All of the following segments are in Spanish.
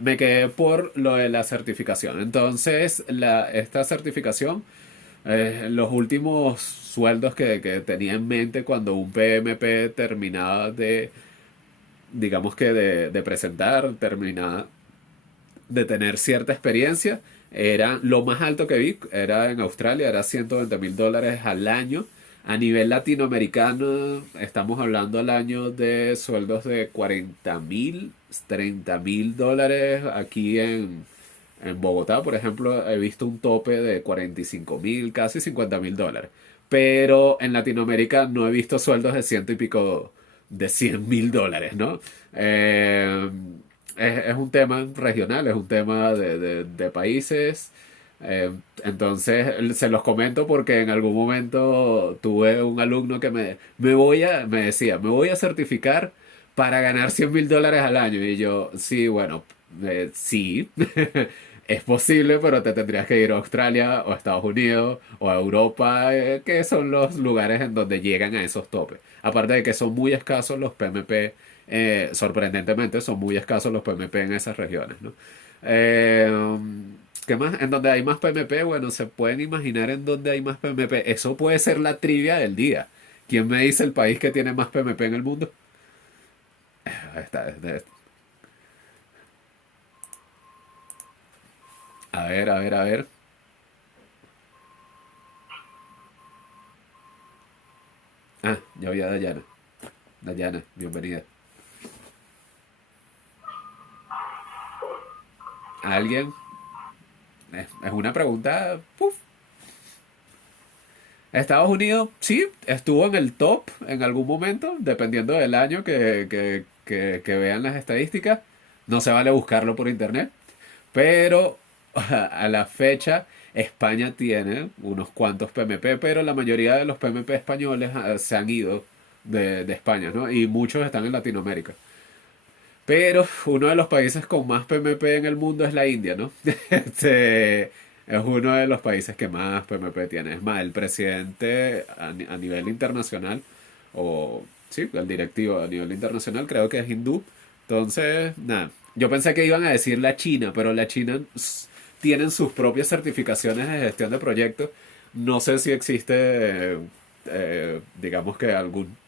Me quedé por lo de la certificación. Entonces, esta certificación, los últimos sueldos que tenía en mente cuando un PMP terminaba de, digamos que de presentar, terminaba de tener cierta experiencia, era lo más alto que vi, era en Australia, era $120,000 al año. A nivel latinoamericano, estamos hablando al año de sueldos de 40,000, $30,000. Aquí en Bogotá, por ejemplo, he visto un tope de 45,000, casi $50,000. Pero en Latinoamérica no he visto sueldos de ciento y pico, de $100,000, ¿no? Eh, es un tema regional, es un tema de países. Eh, entonces, se los comento porque en algún momento tuve un alumno que me decía, me voy a certificar para ganar $100,000 al año. Y yo, sí, bueno, sí, es posible, pero te tendrías que ir a Australia o a Estados Unidos o a Europa, que son los lugares en donde llegan a esos topes. Aparte de que son muy escasos los PMP, sorprendentemente son muy escasos los PMP en esas regiones, ¿no? Eh, ¿Qué más? En donde hay más PMP, bueno, se pueden imaginar en donde hay más PMP. Eso puede ser la trivia del día. ¿Quién me dice el país que tiene más PMP en el mundo? Está, a ver, a ver, a ver. Ah, ya vi a Dayana. Dayana, bienvenida. ¿Alguien? Es una pregunta. Puf. Estados Unidos, sí, estuvo en el top en algún momento, dependiendo del año que vean las estadísticas. No se vale buscarlo por internet. Pero a la fecha, España tiene unos cuantos PMP, pero la mayoría de los PMP españoles se han ido de España, ¿no? Y muchos están en Latinoamérica. Pero uno de los países con más PMP en el mundo es la India, ¿no? Es uno de los países que más PMP tiene. Es más, el presidente a nivel internacional, o sí, el directivo a nivel internacional, creo que es hindú. Entonces, nada. Yo pensé que iban a decir la China, pero la China tienen sus propias certificaciones de gestión de proyectos. No sé si existe, digamos que algún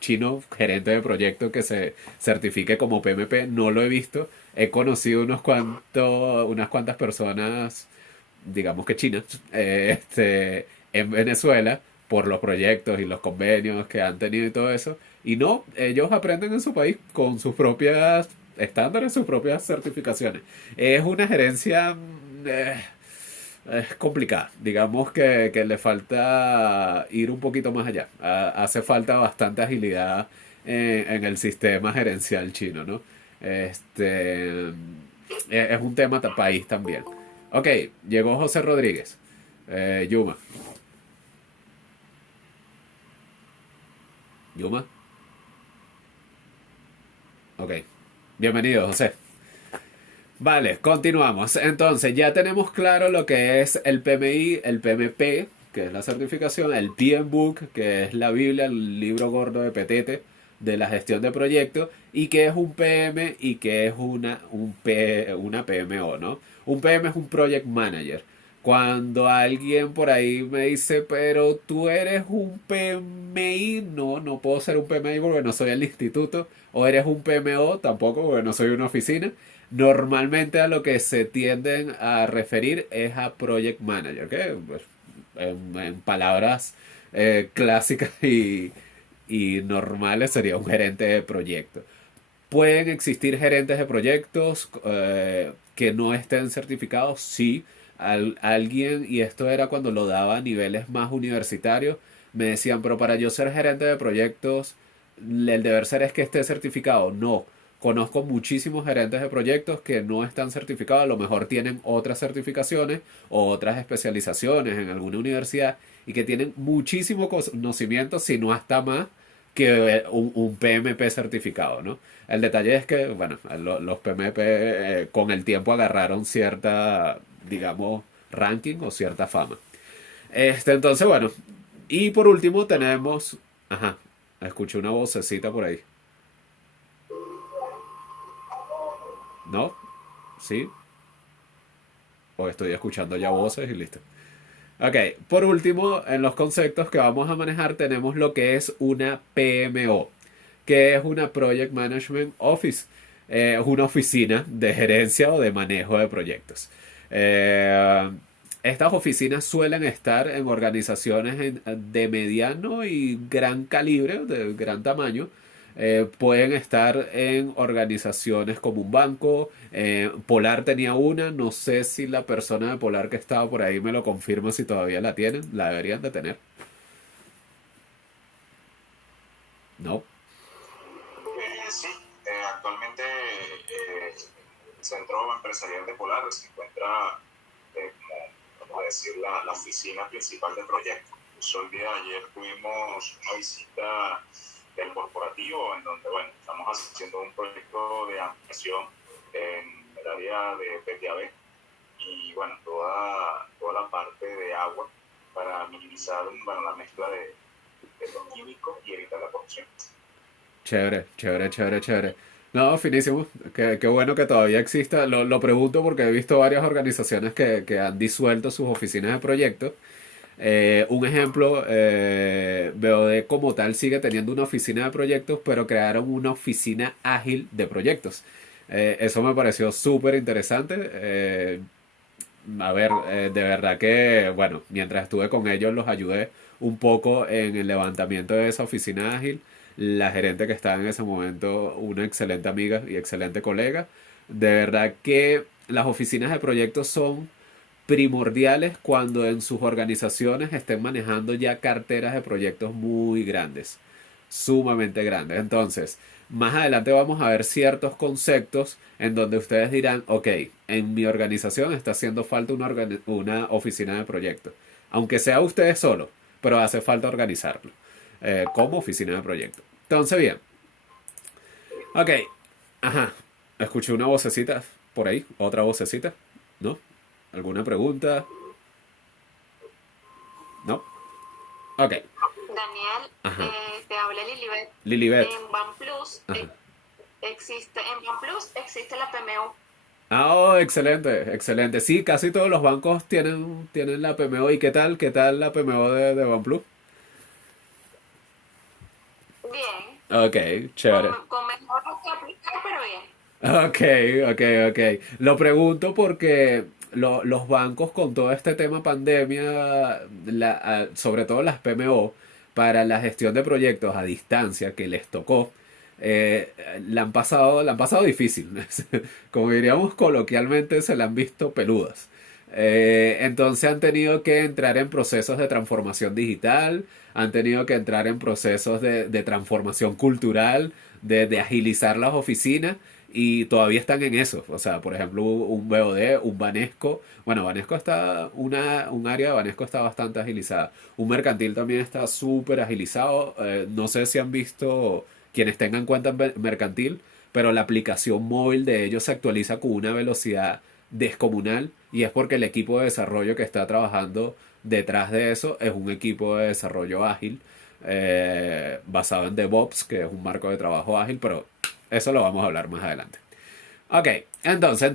chino, gerente de proyecto que se certifique como PMP, no lo he visto. He conocido unas cuantas personas, digamos que chinas, en Venezuela por los proyectos y los convenios que han tenido y todo eso. Y no, ellos aprenden en su país con sus propias estándares, sus propias certificaciones. Es una gerencia es complicada. Digamos que le falta ir un poquito más allá. Hace falta bastante agilidad en el sistema gerencial chino, ¿no? Es un tema país también. Ok, llegó José Rodríguez. Yuma. Yuma. Ok. Bienvenido, José. Vale, continuamos. Entonces, ya tenemos claro lo que es el PMI, el PMP, que es la certificación, el PMBOK, que es la Biblia, el libro gordo de Petete de la gestión de proyectos, y que es un PM y que es una PMO, ¿no? Un PM es un Project Manager. Cuando alguien por ahí me dice, pero tú eres un PMI, no, no puedo ser un PMI porque no soy el instituto, o eres un PMO, tampoco porque no soy una oficina. Normalmente a lo que se tienden a referir es a Project Manager, que pues, en palabras clásicas y normales sería un gerente de proyecto. ¿Pueden existir gerentes de proyectos que no estén certificados? Sí. Alguien, y esto era cuando lo daba a niveles más universitarios, me decían, pero para yo ser gerente de proyectos, el deber ser es que esté certificado. No. Conozco muchísimos gerentes de proyectos que no están certificados, a lo mejor tienen otras certificaciones o otras especializaciones en alguna universidad y que tienen muchísimo conocimiento, si no hasta más, que un PMP certificado, ¿no? El detalle es que, bueno, los PMP con el tiempo agarraron cierta, digamos, ranking o cierta fama. Entonces, bueno, y por último tenemos, ajá, escuché una vocecita por ahí. ¿No? ¿Sí? O estoy escuchando ya voces y listo. Ok, por último, en los conceptos que vamos a manejar tenemos lo que es una PMO, que es una Project Management Office. Es una oficina de gerencia o de manejo de proyectos. Eh, Estas oficinas suelen estar en organizaciones de mediano y gran calibre, de gran tamaño. Pueden estar en organizaciones como un banco. Polar tenía una, no sé si la persona de Polar que estaba por ahí me lo confirma si todavía la tienen, la deberían de tener. No. Sí, actualmente el Centro Empresarial de Polar se encuentra como a decir, la oficina principal del proyecto. El día de ayer tuvimos una visita del corporativo en donde, bueno, estamos haciendo un proyecto de ampliación en el área de PTAB y, bueno, toda la parte de agua para minimizar, bueno, la mezcla de los químicos y evitar la corrupción. Chévere, chévere, chévere, chévere. No, finísimo. Qué bueno que todavía exista. Lo pregunto porque he visto varias organizaciones que han disuelto sus oficinas de proyectos. Un ejemplo, BOD como tal sigue teniendo una oficina de proyectos, pero crearon una oficina ágil de proyectos. Eso me pareció súper interesante. A ver, de verdad que, bueno, mientras estuve con ellos los ayudé un poco en el levantamiento de esa oficina ágil. La gerente que estaba en ese momento, una excelente amiga y excelente colega. De verdad que las oficinas de proyectos son primordiales cuando en sus organizaciones estén manejando ya carteras de proyectos muy grandes, sumamente grandes. Entonces, más adelante vamos a ver ciertos conceptos en donde ustedes dirán, ok, en mi organización está haciendo falta una oficina de proyectos. Aunque sea ustedes solos, pero hace falta organizarlo como oficina de proyectos. Entonces, bien, ok, ajá, escuché una vocecita por ahí, otra vocecita, ¿no? ¿Alguna pregunta? ¿No? Ok. Daniel, Ajá. te habla Lilibet. Lilibet. En BanPlus Ajá. existe la PMU. Ah, oh, excelente, excelente. Sí, casi todos los bancos tienen la PMO. ¿Y qué tal? ¿Qué tal la PMO de OnePlus? Bien, Ok, chévere. con mejor que aplicar, pero bien. Ok, ok, ok. Lo pregunto porque los bancos con todo este tema pandemia, sobre todo las PMO, para la gestión de proyectos a distancia que les tocó, eh, la han pasado difícil. Como diríamos coloquialmente, se la han visto peludas. Entonces han tenido que entrar en procesos de transformación digital, han tenido que entrar en procesos de transformación cultural, de agilizar las oficinas y todavía están en eso. O sea, por ejemplo, un BOD, un Banesco. Bueno, Banesco está, un área de Banesco está bastante agilizada. Un mercantil también está súper agilizado. No sé si han visto quienes tengan cuenta en mercantil, pero la aplicación móvil de ellos se actualiza con una velocidad descomunal y es porque el equipo de desarrollo que está trabajando detrás de eso es un equipo de desarrollo ágil basado en DevOps, que es un marco de trabajo ágil, pero eso lo vamos a hablar más adelante. Ok, entonces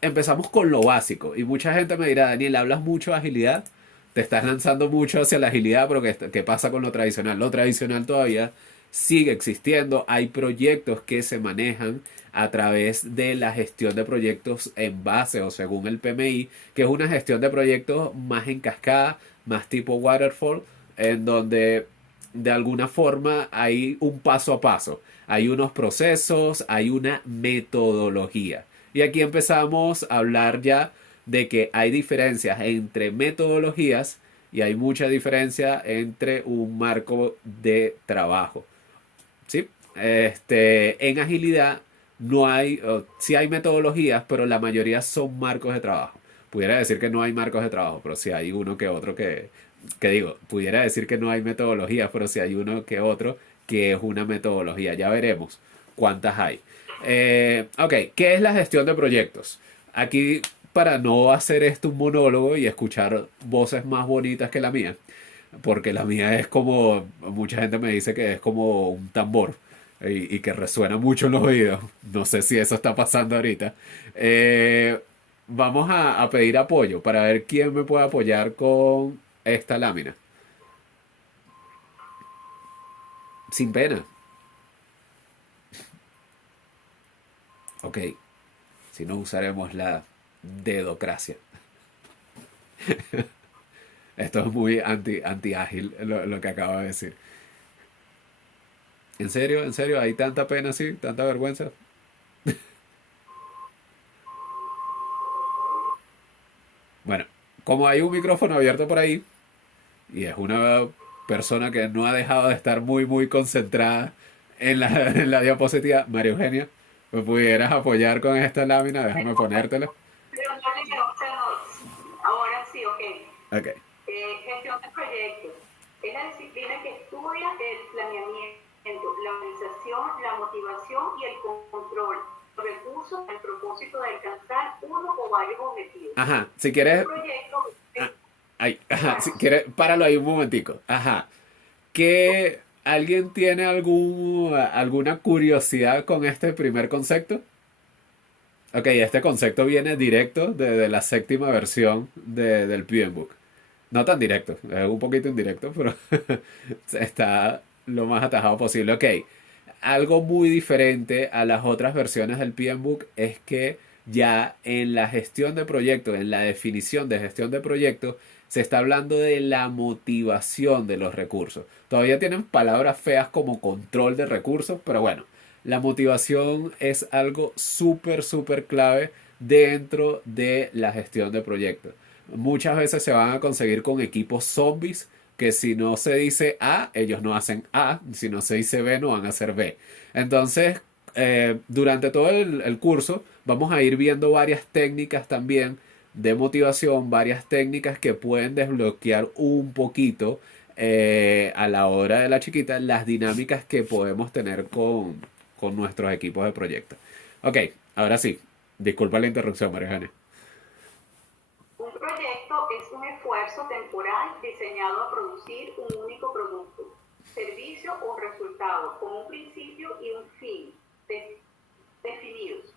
empezamos con lo básico. Y mucha gente me dirá, Daniel, hablas mucho de agilidad, te estás lanzando mucho hacia la agilidad, pero ¿qué pasa con lo tradicional? Lo tradicional todavía sigue existiendo. Hay proyectos que se manejan a través de la gestión de proyectos en base o según el PMI, que es una gestión de proyectos más en cascada, más tipo waterfall, en donde de alguna forma hay un paso a paso, hay unos procesos, hay una metodología. Y aquí empezamos a hablar ya de que hay diferencias entre metodologías y hay mucha diferencia entre un marco de trabajo. ¿Sí? En agilidad no hay, sí hay metodologías, pero la mayoría son marcos de trabajo. Pudiera decir que no hay marcos de trabajo, pero sí hay uno que otro que digo, pudiera decir que no hay metodologías, pero sí hay uno que otro que es una metodología. Ya veremos cuántas hay. Ok, ¿qué es la gestión de proyectos? Aquí, para no hacer esto un monólogo y escuchar voces más bonitas que la mía, porque la mía es como, mucha gente me dice que es como un tambor. y que resuena mucho en los oídos. No sé si eso está pasando ahorita. Vamos a pedir apoyo para ver quién me puede apoyar con esta lámina. Sin pena. Ok, si no usaremos la dedocracia. Esto es muy anti ágil lo que acabo de decir. ¿En serio? ¿En serio? ¿Hay tanta pena así? ¿Tanta vergüenza? Bueno, como hay un micrófono abierto por ahí y es una persona que no ha dejado de estar muy concentrada en en la diapositiva, María Eugenia, ¿me pudieras apoyar con esta lámina? Déjame ponértela. Pero no le quiero ahora sí, ok. Ok. Gestión de proyectos. Es la disciplina que estudia el planeamiento, la organización, la motivación y el control. Los recursos, el propósito de alcanzar uno o varios objetivos. Ajá, si quieres... Un proyecto... Ay, ajá, si quieres, páralo ahí un momentico. Ajá. ¿Que alguien tiene alguna curiosidad con este primer concepto? Ok, este concepto viene directo de la séptima versión del PMBOK. No tan directo, es un poquito indirecto, pero está lo más atajado posible. Ok, algo muy diferente a las otras versiones del PMBOK es que ya en la gestión de proyectos, en la definición de gestión de proyectos, se está hablando de la motivación de los recursos. Todavía tienen palabras feas como control de recursos, pero bueno, la motivación es algo súper clave dentro de la gestión de proyectos. Muchas veces se van a conseguir con equipos zombies que si no se dice A, ellos no hacen A, si no se dice B, no van a hacer B. Entonces, durante todo el curso vamos a ir viendo varias técnicas también de motivación, varias técnicas que pueden desbloquear un poquito a la hora de la chiquita las dinámicas que podemos tener con nuestros equipos de proyecto. Ok, ahora sí, disculpa la interrupción, María. Un proyecto es un esfuerzo temporal diseñado a producir un único producto, servicio o resultado, con un principio y un fin definidos,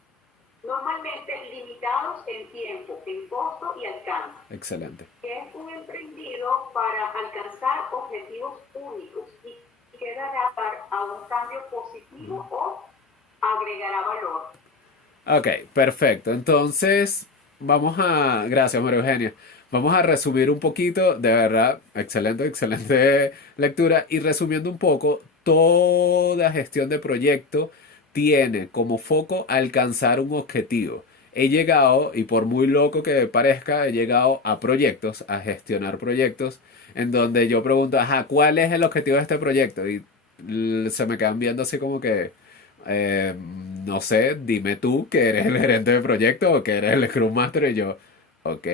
normalmente limitados en tiempo, en costo y alcance. Excelente. Es un emprendido para alcanzar objetivos únicos y que dará a un cambio positivo o agregará valor. Ok, perfecto. Entonces, gracias María Eugenia. Vamos a resumir un poquito, de verdad, excelente lectura. Y resumiendo un poco, toda gestión de proyecto tiene como foco alcanzar un objetivo. He llegado, y por muy loco que parezca, he llegado a proyectos, a gestionar proyectos, en donde yo pregunto, ajá, ¿cuál es el objetivo de este proyecto? Y se me quedan viendo así como que, eh, no sé, dime tú que eres el gerente de proyecto o que eres el Scrum Master y yo, ok,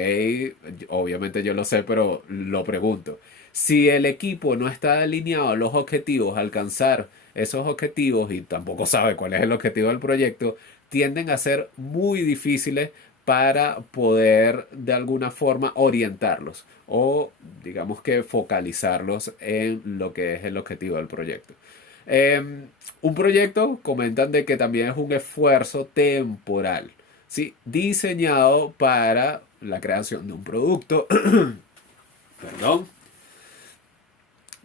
obviamente yo lo sé, pero lo pregunto. Si el equipo no está alineado a los objetivos, a alcanzar esos objetivos y tampoco sabe cuál es el objetivo del proyecto, tienden a ser muy difíciles para poder de alguna forma orientarlos o digamos que focalizarlos en lo que es el objetivo del proyecto. Eh, un proyecto comentan de que también es un esfuerzo temporal, ¿sí? Diseñado para la creación de un producto, perdón,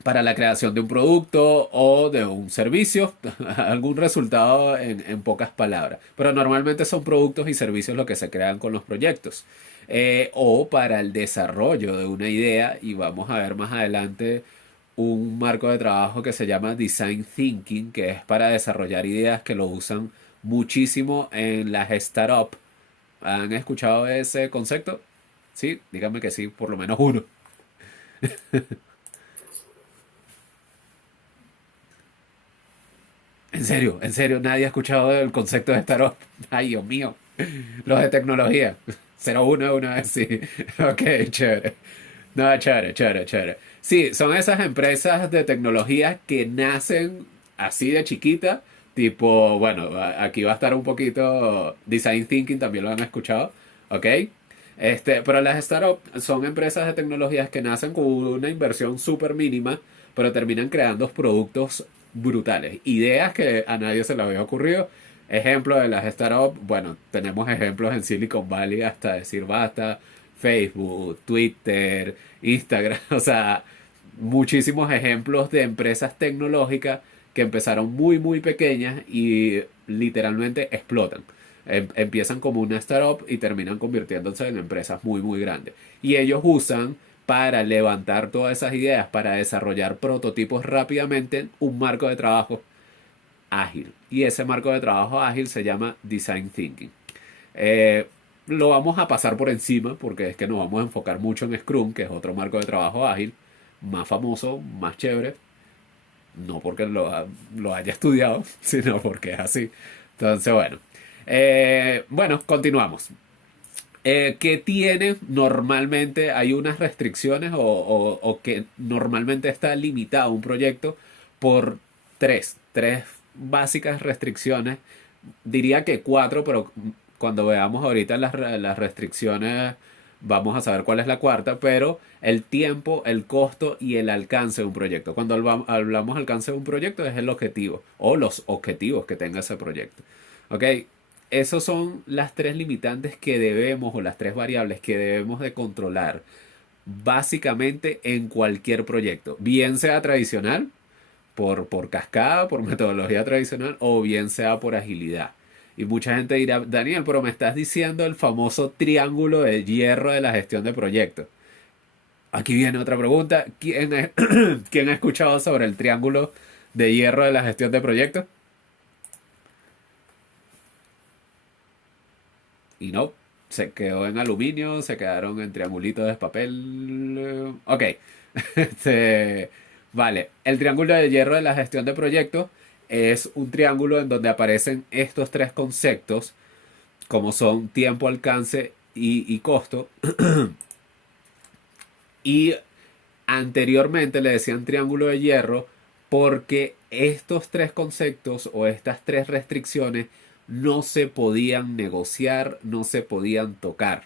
para la creación de un producto o de un servicio, algún resultado en pocas palabras. Pero normalmente son productos y servicios lo que se crean con los proyectos. O para el desarrollo de una idea, y vamos a ver más adelante un marco de trabajo que se llama Design Thinking, que es para desarrollar ideas que lo usan muchísimo en las startups. ¿Han escuchado ese concepto? Sí, díganme que sí, por lo menos uno. En serio, nadie ha escuchado el concepto de startup. Ay, Dios mío. Los de tecnología. 01 una vez, sí. Ok, chévere. No, chévere. Sí, son esas empresas de tecnología que nacen así de chiquita. Tipo, bueno, aquí va a estar un poquito Design Thinking, también lo han escuchado. Ok. Pero las startups son empresas de tecnologías que nacen con una inversión súper mínima, pero terminan creando productos brutales. Ideas que a nadie se le había ocurrido. Ejemplo de las startups, bueno, tenemos ejemplos en Silicon Valley hasta decir basta, Facebook, Twitter, Instagram, o sea, muchísimos ejemplos de empresas tecnológicas que empezaron muy muy pequeñas y literalmente explotan. Empiezan como una startup y terminan convirtiéndose en empresas muy muy grandes. Y ellos usan para levantar todas esas ideas, para desarrollar prototipos rápidamente, un marco de trabajo ágil. Y ese marco de trabajo ágil se llama Design Thinking. Eh, lo vamos a pasar por encima porque es que nos vamos a enfocar mucho en Scrum, que es otro marco de trabajo ágil, más famoso, más chévere. No porque lo haya estudiado, sino porque es así. Entonces, bueno. Bueno, continuamos. ¿Qué tiene normalmente? Hay unas restricciones o que normalmente está limitado un proyecto por tres básicas restricciones. Diría que cuatro, pero cuando veamos ahorita las restricciones vamos a saber cuál es la cuarta, pero el tiempo, el costo y el alcance de un proyecto. Cuando hablamos de alcance de un proyecto es el objetivo o los objetivos que tenga ese proyecto. ¿Ok? Esas son las tres limitantes que debemos o las tres variables que debemos de controlar básicamente en cualquier proyecto. Bien sea tradicional, por cascada, por metodología tradicional o bien sea por agilidad. Y mucha gente dirá, Daniel, pero me estás diciendo el famoso triángulo de hierro de la gestión de proyectos. Aquí viene otra pregunta. ¿Quién ha escuchado sobre el triángulo de hierro de la gestión de proyectos? Y no, se quedó en aluminio, se quedaron en triangulitos de papel. Ok. Este, vale, el triángulo de hierro de la gestión de proyectos es un triángulo en donde aparecen estos tres conceptos, como son tiempo, alcance y costo. Y anteriormente le decían triángulo de hierro porque estos tres conceptos o estas tres restricciones no se podían negociar, no se podían tocar.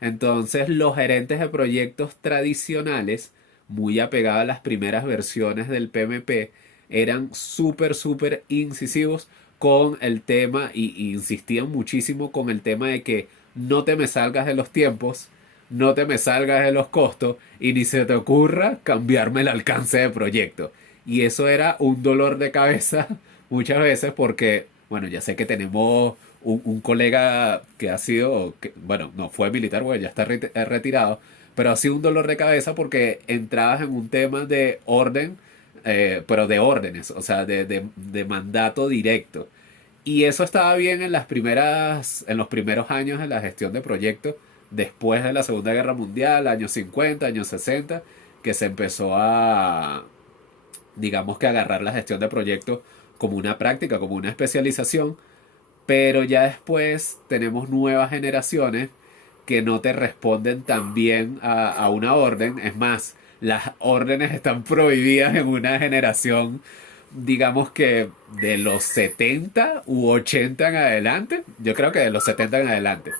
Entonces los gerentes de proyectos tradicionales, muy apegados a las primeras versiones del PMP, eran súper incisivos con el tema y insistían muchísimo con el tema de que no te me salgas de los tiempos, no te me salgas de los costos y ni se te ocurra cambiarme el alcance de proyecto. Y eso era un dolor de cabeza muchas veces porque, bueno, ya sé que tenemos un colega que ha sido, bueno, no fue militar, porque ya está retirado, pero ha sido un dolor de cabeza porque entrabas en un tema de orden, pero de órdenes, o sea, de mandato directo. Y eso estaba bien en en los primeros años de la gestión de proyectos, después de la Segunda Guerra Mundial, años 50, años 60, que se empezó a, digamos que agarrar la gestión de proyectos como una práctica, como una especialización, pero ya después tenemos nuevas generaciones que no te responden tan bien a una orden. Es más, las órdenes están prohibidas en una generación, digamos que de los 70 u 80 en adelante. Yo creo que de los 70 en adelante.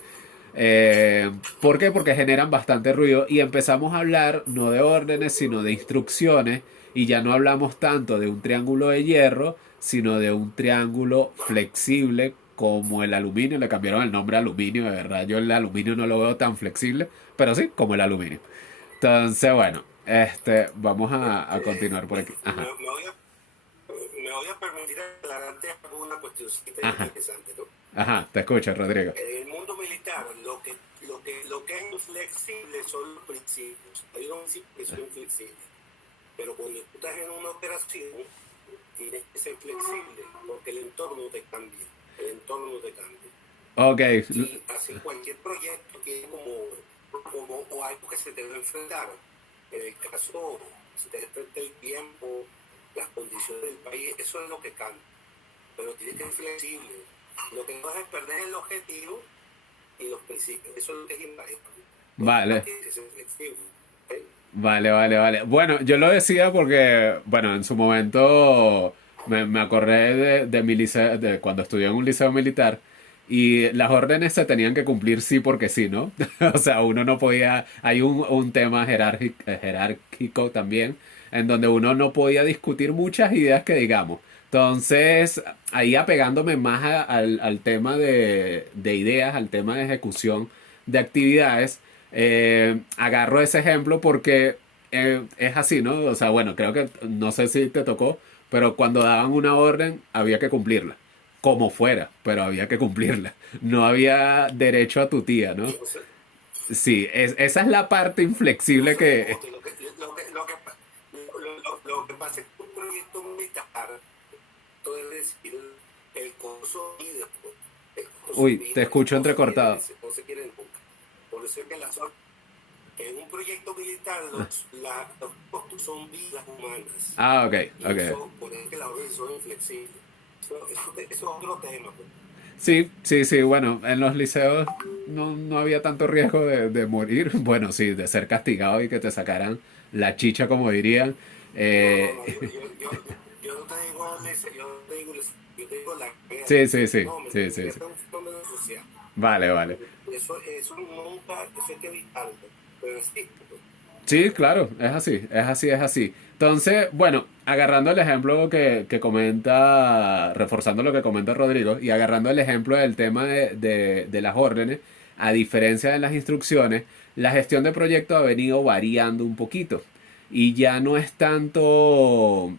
¿Por qué? Porque generan bastante ruido y empezamos a hablar no de órdenes, sino de instrucciones y ya no hablamos tanto de un triángulo de hierro, sino de un triángulo flexible como el aluminio. Le cambiaron el nombre a aluminio, de verdad. Yo el aluminio no lo veo tan flexible, pero sí, como el aluminio. Entonces, bueno, vamos a continuar por aquí. Ajá. Me voy a permitir aclararte una cuestioncita interesante, ¿no? Ajá, te escucho, Rodrigo. En el mundo militar, lo que es inflexible son los principios. Hay unos principios que son inflexibles. Pero cuando tú estás en una operación, tienes que ser flexible, porque el entorno te cambia. El entorno te cambia. Ok. Y así cualquier proyecto tiene como algo que se te debe enfrentar. En el caso, se te enfrenta el tiempo, las condiciones del país, eso es lo que cambia. Pero tienes que ser flexible. Lo que no es perder el objetivo y los principios. Eso es lo que es invaluable. Vale. Tienes que ser flexible. ¿Okay? Vale. Bueno, yo lo decía porque, bueno, en su momento me acordé de mi liceo, de cuando estudié en un liceo militar y las órdenes se tenían que cumplir sí porque sí, ¿no? O sea, uno no podía, hay un tema jerárquico también, en donde uno no podía discutir muchas ideas que digamos. Entonces, ahí apegándome más al tema de ideas, al tema de ejecución de actividades, agarro ese ejemplo porque es así, ¿no? O sea, bueno, creo que no sé si te tocó, pero cuando daban una orden había que cumplirla, como fuera, pero había que cumplirla. No había derecho a tu tía, ¿no? Entonces, Sí, esa es la parte inflexible entonces, que... Ote, lo que pasa es que un proyecto militar, esto es decir, el costo vida, pues, el costo Uy, te vida, las escucho cosas entrecortado. no se quieren nunca. Por eso es que en un proyecto militar los costos son vidas humanas. Ah, ok, Y ok. eso, por eso es que la organización es inflexible. Eso es otro tema, pues. Sí, sí, sí, bueno, en los liceos no había tanto riesgo de morir, bueno, sí, de ser castigado y que te sacaran la chicha, como dirían. No, Eh, yo no te digo yo no te digo yo te digo la guerra. sí, sí, sí, No, sí, la sí, sí. guerra es un fenómeno social. Vale, vale. Eso nunca, eso hay que evitarlo. Pero existe, pues. Sí, claro, es así, es así, es así. Entonces, bueno, agarrando el ejemplo que comenta, reforzando lo que comenta Rodrigo, y agarrando el ejemplo del tema de las órdenes, a diferencia de las instrucciones, la gestión de proyectos ha venido variando un poquito. Y ya no es tanto,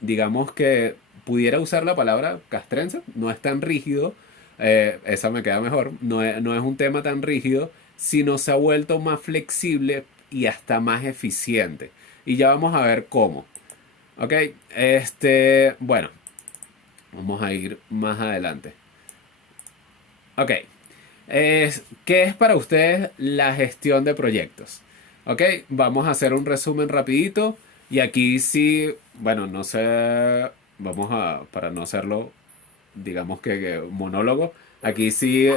digamos que pudiera usar la palabra castrense, no es tan rígido, esa me queda mejor, no es un tema tan rígido, sino se ha vuelto más flexible y hasta más eficiente. Y ya vamos a ver cómo. Ok, bueno, vamos a ir más adelante. Ok, ¿qué es para ustedes la gestión de proyectos? Ok, vamos a hacer un resumen rapidito. Y aquí sí, bueno, no sé, para no hacerlo, digamos que monólogo, aquí sí,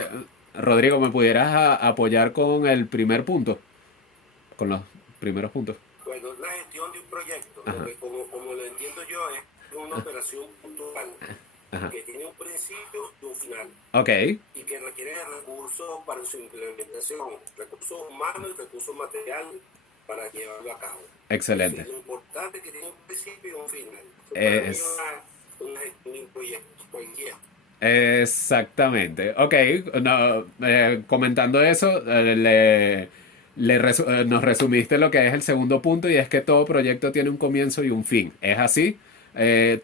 Rodrigo, ¿me pudieras apoyar con el primer punto? Con los primeros puntos. Bueno, la gestión de un proyecto, Ajá, como lo entiendo yo, es una operación puntual ajá. que tiene un principio y un final Ok, y que requiere de recursos para su implementación, recursos humanos y recursos materiales para llevarlo a cabo. Es decir, excelente. lo importante es que tiene un principio y un final. Eso para mí es Es, una gestión de un proyecto cualquiera. exactamente. Ok, no, comentando eso, nos resumiste lo que es el segundo punto y es que todo proyecto tiene un comienzo y un fin. ¿Es así?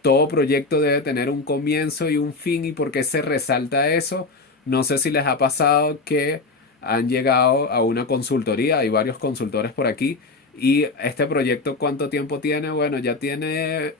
Todo proyecto debe tener un comienzo y un fin. ¿Y por qué se resalta eso? No sé si les ha pasado que han llegado a una consultoría, hay varios consultores por aquí, y este proyecto ¿cuánto tiempo tiene? Bueno, ya tiene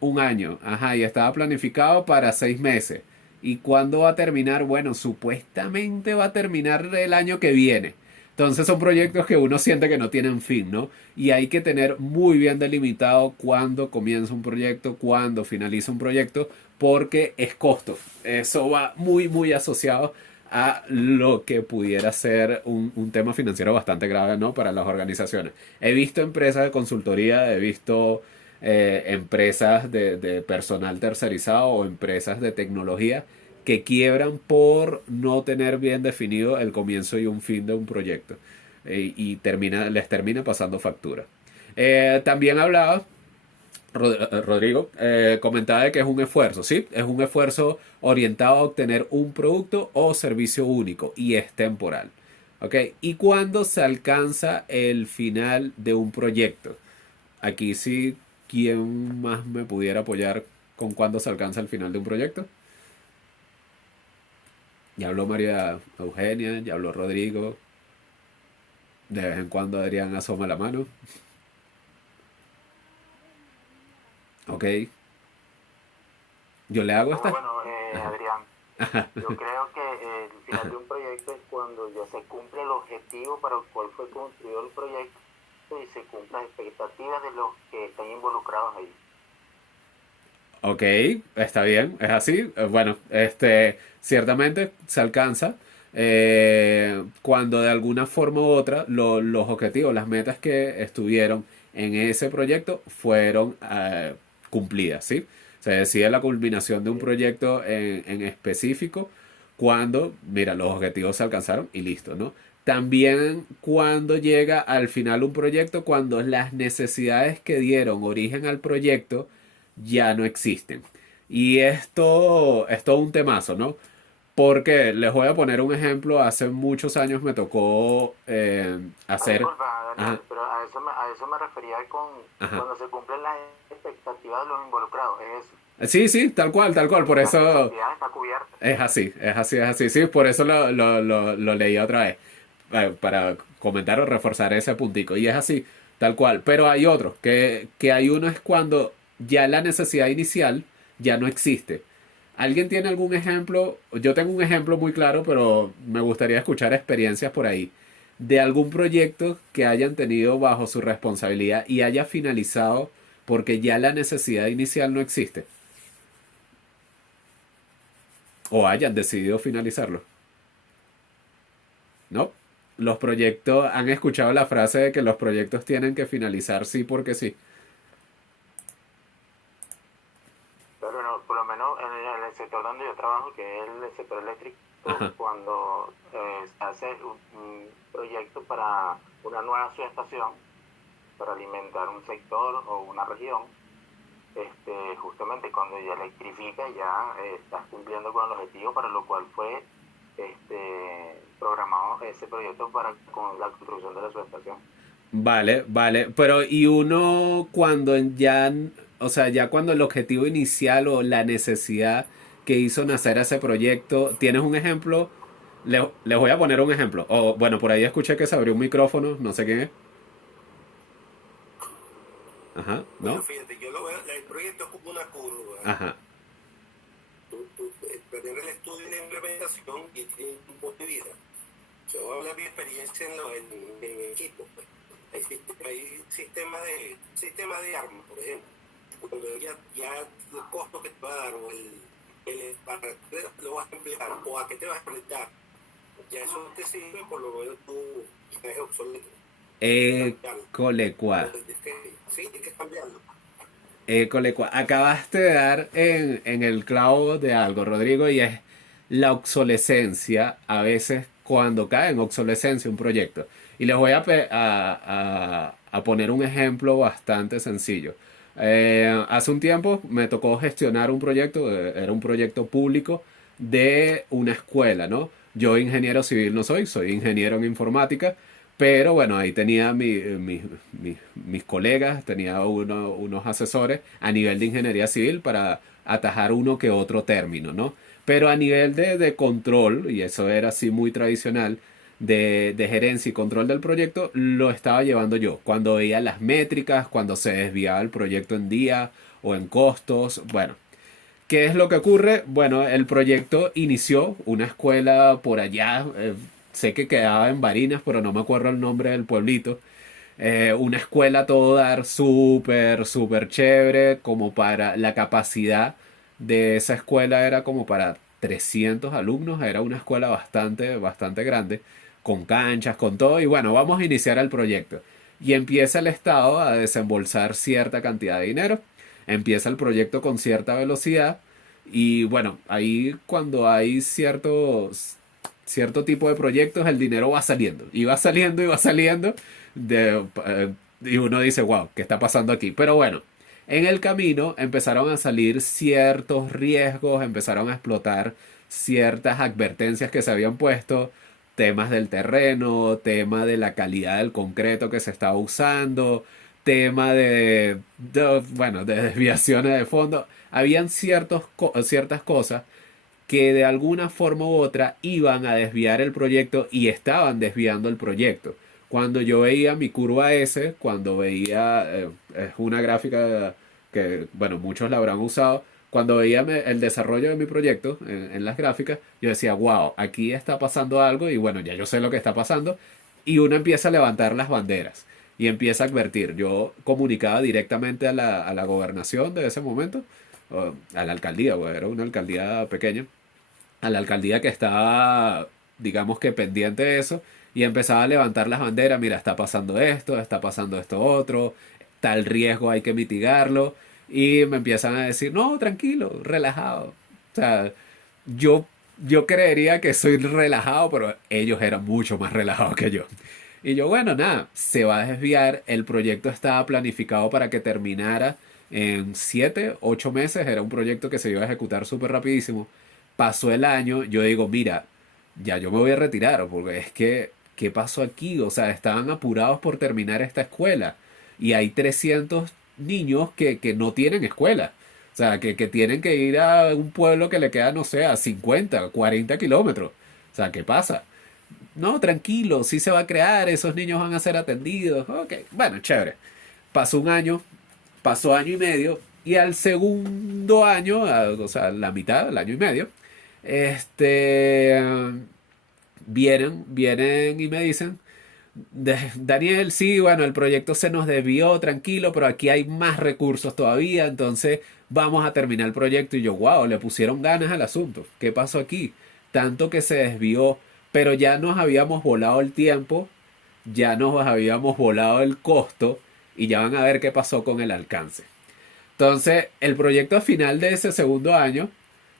un año, ajá, y estaba planificado para 6 meses. ¿Y cuándo va a terminar? Bueno, supuestamente va a terminar el año que viene. Entonces son proyectos que uno siente que no tienen fin, ¿no? Y hay que tener muy bien delimitado cuándo comienza un proyecto, cuándo finaliza un proyecto, porque es costo. Eso va muy, muy asociado a lo que pudiera ser un tema financiero bastante grave, ¿no? Para las organizaciones. He visto empresas de consultoría, he visto empresas de personal tercerizado o empresas de tecnología que quiebran por no tener bien definido el comienzo y un fin de un proyecto. Y les termina pasando factura. También hablaba, Rodrigo, comentaba de que es un esfuerzo, ¿sí? Es un esfuerzo orientado a obtener un producto o servicio único y es temporal. ¿Ok? ¿Y cuándo se alcanza el final de un proyecto? Aquí sí, ¿quién más me pudiera apoyar con cuándo se alcanza el final de un proyecto? Ya habló María Eugenia, ya habló Rodrigo. De vez en cuando Adrián asoma la mano. Ok. Yo le hago esta. Bueno, Adrián, yo creo que el final de un proyecto es cuando ya se cumple el objetivo para el cual fue construido el proyecto y se cumplen las expectativas de los que están involucrados ahí. Ok, está bien, es así. Bueno, ciertamente se alcanza cuando de alguna forma u otra los objetivos, las metas que estuvieron en ese proyecto fueron cumplidas, ¿sí? Se decide la culminación de un proyecto en específico cuando, mira, los objetivos se alcanzaron y listo, ¿no? También cuando llega al final un proyecto, cuando las necesidades que dieron origen al proyecto ya no existen. Y esto es todo un temazo, ¿no? Porque les voy a poner un ejemplo. Hace muchos años me tocó hacer... Disculpa, Ajá, Daniel, pero a eso me refería con ajá. cuando se cumplen las expectativas de los involucrados. Es eso. Sí, sí, tal cual, tal cual. Por La eso responsabilidad está cubierta. es así, es así, es así. Sí, por eso lo leí otra vez. Para comentar o reforzar ese puntico. Y es así, tal cual. Pero hay otro, que hay uno es cuando ya la necesidad inicial ya no existe. ¿Alguien tiene algún ejemplo? Yo tengo un ejemplo muy claro, pero me gustaría escuchar experiencias por ahí de algún proyecto que hayan tenido bajo su responsabilidad y haya finalizado porque ya la necesidad inicial no existe. O hayan decidido finalizarlo. ¿No? Los proyectos, han escuchado la frase de que los proyectos tienen que finalizar sí porque sí. Pero no, por lo menos en el sector donde yo trabajo, que es el sector eléctrico, Ajá. cuando se hace un proyecto para una nueva subestación, para alimentar un sector o una región, justamente cuando ya electrifica ya estás cumpliendo con el objetivo para lo cual fue programado ese proyecto para con la construcción de la subestación. Vale, vale. Pero y uno cuando ya, o sea, ya cuando el objetivo inicial o la necesidad que hizo nacer ese proyecto, ¿tienes un ejemplo? Les voy a poner un ejemplo. O bueno, por ahí escuché que se abrió un micrófono, no sé quién es. Ajá, Bueno, ¿no? fíjate, yo lo veo, el proyecto es como una curva. Ajá, Tener el estudio y la implementación y tiene un tiempo de vida. Yo voy a hablar de mi experiencia en equipo. Pues. Hay sistemas de armas, por ejemplo. Cuando ya el costo que te va a dar o para qué lo vas a emplear o a qué te vas a enfrentar, ya eso no te sirve, por lo menos tú es obsoleto. Tienes que cambiarlo. colecua. Sí, tienes que cambiarlo. Colecua. Acabaste de dar en el clavo de algo, Rodrigo, y es la obsolescencia, a veces cuando cae en obsolescencia un proyecto. Y les voy a poner un ejemplo bastante sencillo. Hace un tiempo me tocó gestionar un proyecto, era un proyecto público de una escuela, ¿no? Yo ingeniero civil no soy, soy ingeniero en informática, pero bueno, ahí tenía mis colegas, tenía unos asesores a nivel de ingeniería civil para atajar uno que otro término, ¿no? Pero a nivel de control, y eso era así muy tradicional, de gerencia y control del proyecto, lo estaba llevando yo. Cuando veía las métricas, cuando se desviaba el proyecto en día o en costos, bueno. ¿Qué es lo que ocurre? Bueno, el proyecto inició una escuela por allá, sé que quedaba en Barinas, pero no me acuerdo el nombre del pueblito. Una escuela a todo dar súper, súper chévere, como para la capacidad de esa escuela era como para 300 alumnos, era una escuela bastante, bastante grande, con canchas, con todo, y bueno, vamos a iniciar el proyecto. Y empieza el Estado a desembolsar cierta cantidad de dinero, empieza el proyecto con cierta velocidad, y bueno, ahí cuando hay cierto tipo de proyectos, el dinero va saliendo, y va saliendo, y va saliendo, y uno dice, wow, ¿qué está pasando aquí? Pero bueno, en el camino empezaron a salir ciertos riesgos, empezaron a explotar ciertas advertencias que se habían puesto, temas del terreno, tema de la calidad del concreto que se estaba usando, tema bueno, de desviaciones de fondo. Habían ciertas cosas que de alguna forma u otra iban a desviar el proyecto y estaban desviando el proyecto. Cuando yo veía mi curva S, cuando veía, es una gráfica que, bueno, muchos la habrán usado, cuando veía el desarrollo de mi proyecto en las gráficas, yo decía, wow, aquí está pasando algo y bueno, ya yo sé lo que está pasando. Y uno empieza a levantar las banderas y empieza a advertir. Yo comunicaba directamente a la gobernación de ese momento, o a la alcaldía, bueno, era una alcaldía pequeña, a la alcaldía que estaba, digamos que pendiente de eso, y empezaba a levantar las banderas, mira, está pasando esto otro, tal riesgo hay que mitigarlo, y me empiezan a decir, no, tranquilo, relajado. O sea, yo, yo creería que soy relajado, pero ellos eran mucho más relajados que yo. Y yo, bueno, nada, se va a desviar, el proyecto estaba planificado para que terminara en 7, 8 meses. Era un proyecto que se iba a ejecutar súper rapidísimo. Pasó el año, yo digo, mira, ya yo me voy a retirar, porque es que, ¿qué pasó aquí? O sea, estaban apurados por terminar esta escuela y hay 300 niños que no tienen escuela. O sea, que tienen que ir a un pueblo que le queda, no sé, a 50, 40 kilómetros. O sea, ¿qué pasa? No, tranquilo, sí se va a crear, esos niños van a ser atendidos. Ok, bueno, chévere. Pasó un año, pasó año y medio, y al segundo año, o sea, la mitad, el año y medio, este, vienen y me dicen, Daniel, sí, bueno, el proyecto se nos desvió, tranquilo, pero aquí hay más recursos todavía, entonces vamos a terminar el proyecto. Y yo, wow, le pusieron ganas al asunto. ¿Qué pasó aquí? Tanto que se desvió, pero ya nos habíamos volado el tiempo, ya nos habíamos volado el costo y ya van a ver qué pasó con el alcance. Entonces, el proyecto final de ese segundo año,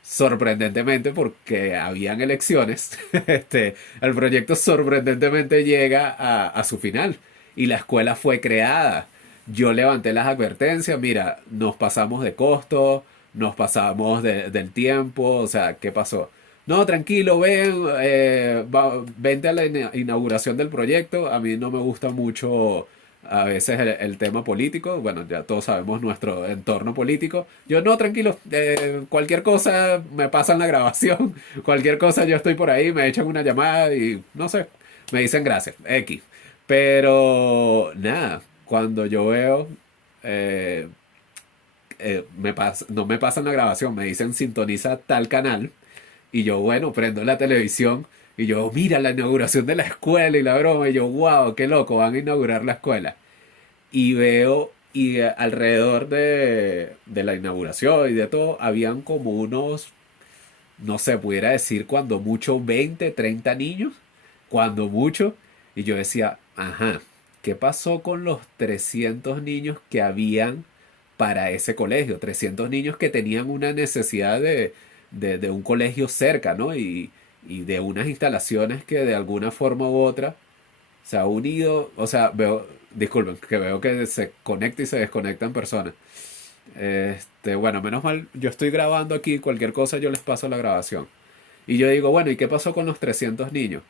sorprendentemente, porque habían elecciones, el proyecto sorprendentemente llega a su final y la escuela fue creada. Yo levanté las advertencias, mira, nos pasamos de costo, nos pasamos del tiempo, o sea, ¿qué pasó? No, tranquilo, ven, vente a la inauguración del proyecto. A mí no me gusta mucho a veces el tema político. Bueno, ya todos sabemos nuestro entorno político. Yo no, tranquilo, cualquier cosa me pasan la grabación, cualquier cosa yo estoy por ahí, me echan una llamada y no sé, me dicen gracias, X. Pero nada, cuando yo veo, eh, no me pasan la grabación, me dicen sintoniza tal canal. Y yo, bueno, prendo la televisión y yo, mira la inauguración de la escuela y la broma. Y yo, wow, qué loco, van a inaugurar la escuela. Y veo, y alrededor de la inauguración y de todo, habían como unos, no sé, pudiera decir cuando mucho 20 30 niños, cuando mucho. Y yo decía, ajá, ¿qué pasó con los 300 niños que habían para ese colegio? 300 niños que tenían una necesidad de un colegio cerca, ¿no? Y de unas instalaciones que de alguna forma u otra se ha unido, o sea, veo, disculpen, que veo que se conecta y se desconectan personas. Bueno, menos mal, yo estoy grabando aquí, cualquier cosa yo les paso la grabación. Y yo digo, bueno, ¿y qué pasó con los 300 niños?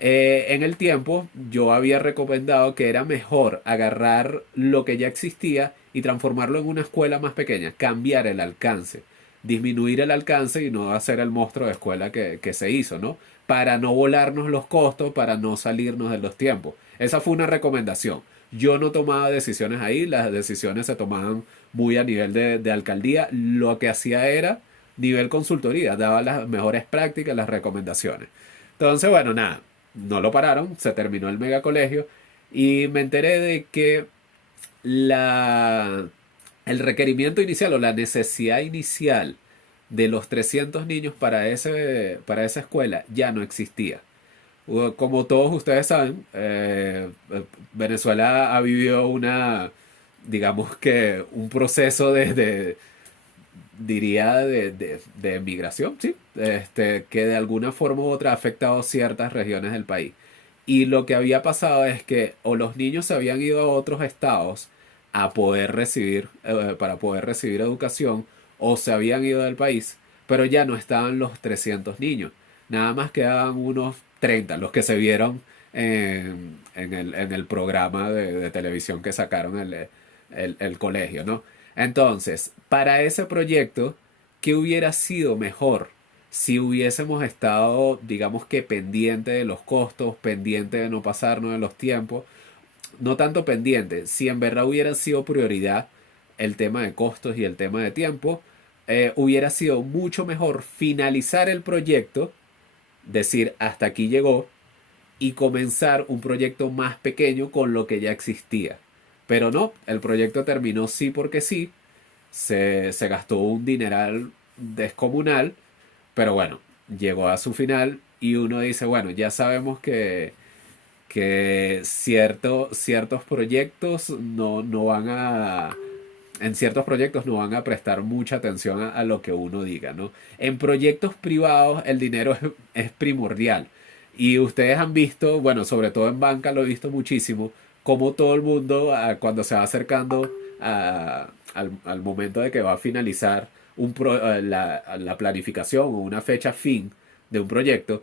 En el tiempo yo había recomendado que era mejor agarrar lo que ya existía y transformarlo en una escuela más pequeña, cambiar el alcance, disminuir el alcance y no hacer el monstruo de escuela que se hizo, ¿no? Para no volarnos los costos, para no salirnos de los tiempos. Esa fue una recomendación. Yo no tomaba decisiones ahí, las decisiones se tomaban muy a nivel de alcaldía. Lo que hacía era nivel consultoría, daba las mejores prácticas, las recomendaciones. Entonces, bueno, nada, no lo pararon, se terminó el megacolegio y me enteré de que la, el requerimiento inicial o la necesidad inicial de los 300 niños para esa escuela ya no existía. Como todos ustedes saben, Venezuela ha vivido digamos que un proceso diría, de migración, ¿sí? Que de alguna forma u otra ha afectado ciertas regiones del país. Y lo que había pasado es que o los niños se habían ido a otros estados para poder recibir educación, o se habían ido del país, pero ya no estaban los 300 niños. Nada más quedaban unos 30, los que se vieron en el programa de televisión que sacaron el colegio, ¿no? Entonces, para ese proyecto, ¿qué hubiera sido mejor si hubiésemos estado, digamos que pendiente de los costos, pendiente de no pasarnos de los tiempos? No tanto pendiente, si en verdad hubiera sido prioridad el tema de costos y el tema de tiempo, hubiera sido mucho mejor finalizar el proyecto, decir hasta aquí llegó y comenzar un proyecto más pequeño con lo que ya existía. Pero no, el proyecto terminó sí porque sí, se gastó un dineral descomunal, pero bueno, llegó a su final y uno dice, bueno, ya sabemos que ciertos proyectos no van a... En ciertos proyectos no van a prestar mucha atención a lo que uno diga, ¿no? En proyectos privados el dinero es primordial. Y ustedes han visto, bueno, sobre todo en banca lo he visto muchísimo, como todo el mundo cuando se va acercando al momento de que va a finalizar la planificación o una fecha fin de un proyecto,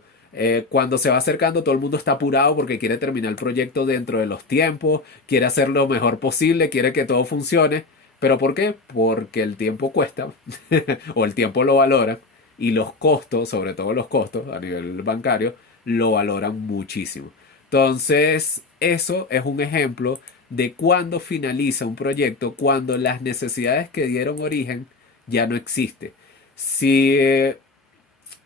cuando se va acercando todo el mundo está apurado porque quiere terminar el proyecto dentro de los tiempos, quiere hacer lo mejor posible, quiere que todo funcione. ¿Pero por qué? Porque el tiempo cuesta o el tiempo lo valora y los costos, sobre todo los costos a nivel bancario, lo valoran muchísimo. Entonces, eso es un ejemplo de cuando finaliza un proyecto, cuando las necesidades que dieron origen ya no existen. Si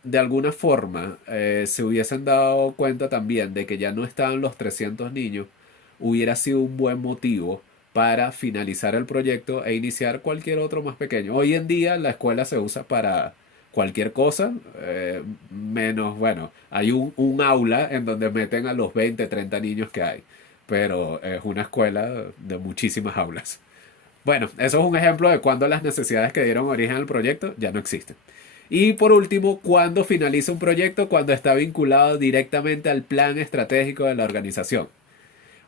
de alguna forma se hubiesen dado cuenta también de que ya no estaban los 300 niños, hubiera sido un buen motivo para finalizar el proyecto e iniciar cualquier otro más pequeño. Hoy en día la escuela se usa para cualquier cosa, menos, bueno, hay un aula en donde meten a los 20, 30 niños que hay, pero es una escuela de muchísimas aulas. Bueno, eso es un ejemplo de cuando las necesidades que dieron origen al proyecto ya no existen. Y por último, cuando finaliza un proyecto, cuando está vinculado directamente al plan estratégico de la organización.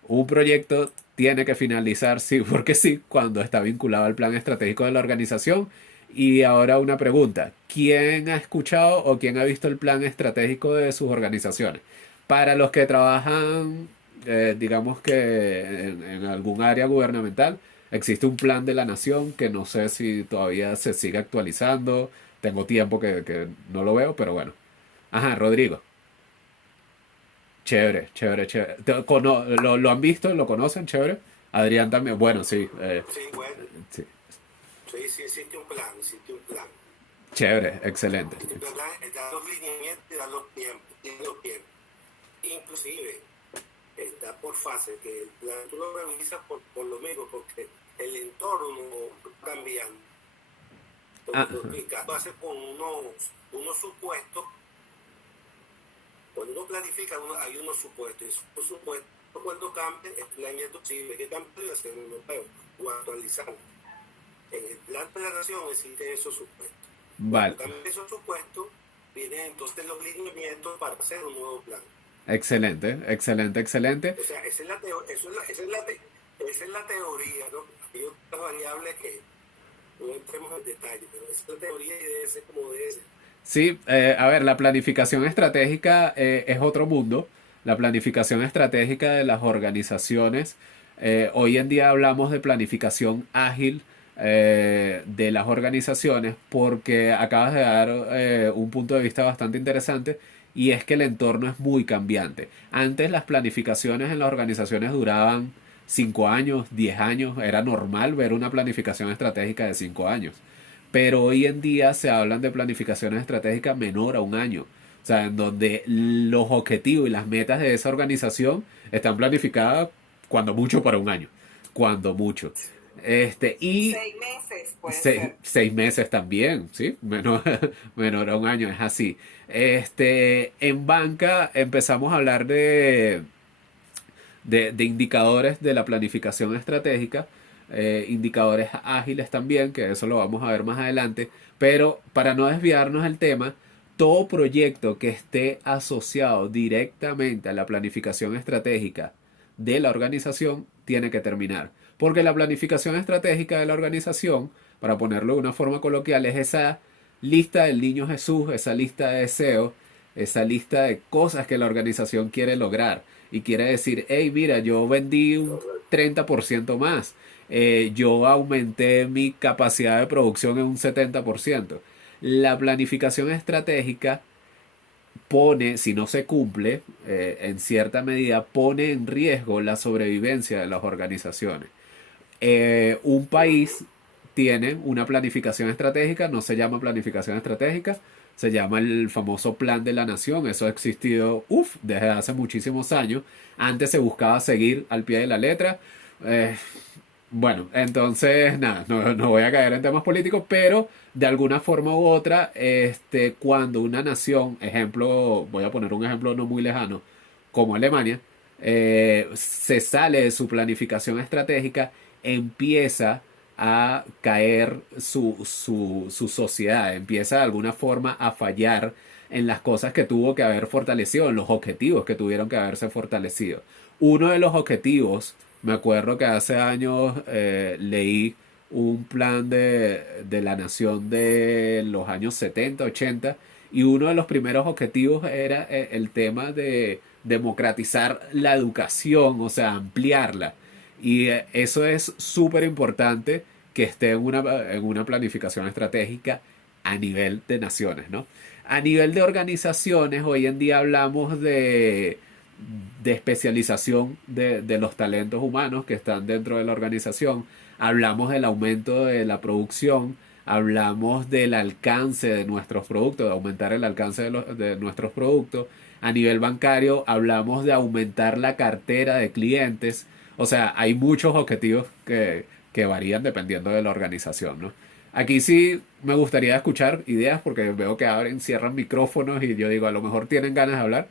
Un proyecto tiene que finalizar, sí, porque sí, cuando está vinculado al plan estratégico de la organización. Y ahora una pregunta, ¿quién ha escuchado o quién ha visto el plan estratégico de sus organizaciones? Para los que trabajan, digamos que en algún área gubernamental, existe un plan de la nación que no sé si todavía se sigue actualizando. Tengo tiempo que no lo veo, pero bueno. Ajá, Rodrigo. Chévere, chévere, chévere. ¿Lo han visto? ¿Lo conocen? Chévere. Adrián también. Bueno, sí. Sí, bueno, Sí. sí, sí existe un plan, existe un plan. Chévere, excelente. El plan da los lineamientos y da los tiempos, tiene los tiempos. Inclusive, está por fase, que el plan tú lo revisas por lo mismo, porque el entorno va cambiando. Ah, Entonces, tú haces con unos supuestos. Cuando uno planifica, hay unos supuestos. Y esos supuestos, cuando cambia, el plan es posible que cambie y hacer uno nuevo o actualizarlo. En el plan de la nación existen esos supuestos. vale. Cuando cambian esos supuestos, vienen entonces los lineamientos para hacer un nuevo plan. Excelente, excelente, excelente. O sea, esa es la teoría, ¿no? Hay otras variables que no entremos en detalle, pero esa es la teoría y debe ser como debe ser. Sí, a ver, la planificación estratégica es otro mundo. La planificación estratégica de las organizaciones. Hoy en día hablamos de planificación ágil de las organizaciones porque acabas de dar un punto de vista bastante interesante y es que el entorno es muy cambiante. Antes las planificaciones en las organizaciones duraban 5 años, 10 años. Era normal ver una planificación estratégica de 5 años. Pero hoy en día se hablan de planificaciones estratégicas menor a un año. O sea, en donde los objetivos y las metas de esa organización están planificadas cuando mucho para un año. Cuando mucho. Y 6 meses puede ser. 6 meses también, ¿sí? Menor a un año, es así. En banca empezamos a hablar de indicadores de la planificación estratégica, indicadores ágiles también, que eso lo vamos a ver más adelante, pero para no desviarnos del tema, todo proyecto que esté asociado directamente a la planificación estratégica de la organización tiene que terminar, porque la planificación estratégica de la organización, para ponerlo de una forma coloquial, es esa lista del niño Jesús, esa lista de deseos, esa lista de cosas que la organización quiere lograr y quiere decir, hey, mira, yo vendí un 30% más, yo aumenté mi capacidad de producción en un 70%. La planificación estratégica pone, si no se cumple, en cierta medida, pone en riesgo la sobrevivencia de las organizaciones. Un país tiene una planificación estratégica, no se llama planificación estratégica, se llama el famoso Plan de la Nación. Eso ha existido desde hace muchísimos años. Antes se buscaba seguir al pie de la letra. Bueno, entonces nada, no voy a caer en temas políticos, pero de alguna forma u otra, cuando una nación, ejemplo, voy a poner un ejemplo no muy lejano, como Alemania, se sale de su planificación estratégica, empieza a caer su sociedad, empieza de alguna forma a fallar en las cosas que tuvo que haber fortalecido, en los objetivos que tuvieron que haberse fortalecido. Uno de los objetivos, me acuerdo que hace años leí un plan de la nación de los años 70 80, y uno de los primeros objetivos era el tema de democratizar la educación, o sea, ampliarla. Y eso es súper importante que esté en una planificación estratégica a nivel de naciones, ¿no? A nivel de organizaciones, hoy en día hablamos de especialización de los talentos humanos que están dentro de la organización. Hablamos del aumento de la producción, hablamos del alcance de nuestros productos, de aumentar el alcance de nuestros productos. A nivel bancario hablamos de aumentar la cartera de clientes. O sea, hay muchos objetivos que varían dependiendo de la organización, ¿no? Aquí sí me gustaría escuchar ideas porque veo que abren, cierran micrófonos y yo digo, a lo mejor tienen ganas de hablar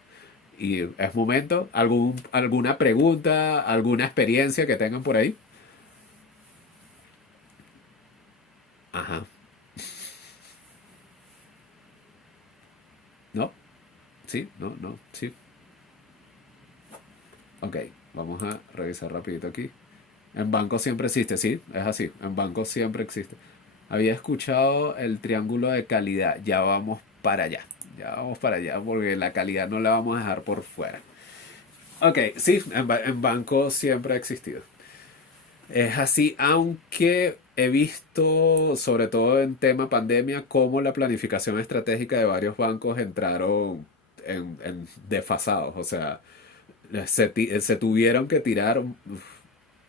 y es momento. ¿Alguna pregunta, alguna experiencia que tengan por ahí? Ajá. ¿No? ¿Sí? ¿No? ¿No? ¿Sí? Ok, vamos a revisar rapidito aquí. En banco siempre existe, sí, es así. En banco siempre existe. Había escuchado el triángulo de calidad. Ya vamos para allá. Ya vamos para allá porque la calidad no la vamos a dejar por fuera. Ok, sí, en banco siempre ha existido. Es así, aunque he visto, sobre todo en tema pandemia, cómo la planificación estratégica de varios bancos entraron en desfasados. O sea, se tuvieron que tirar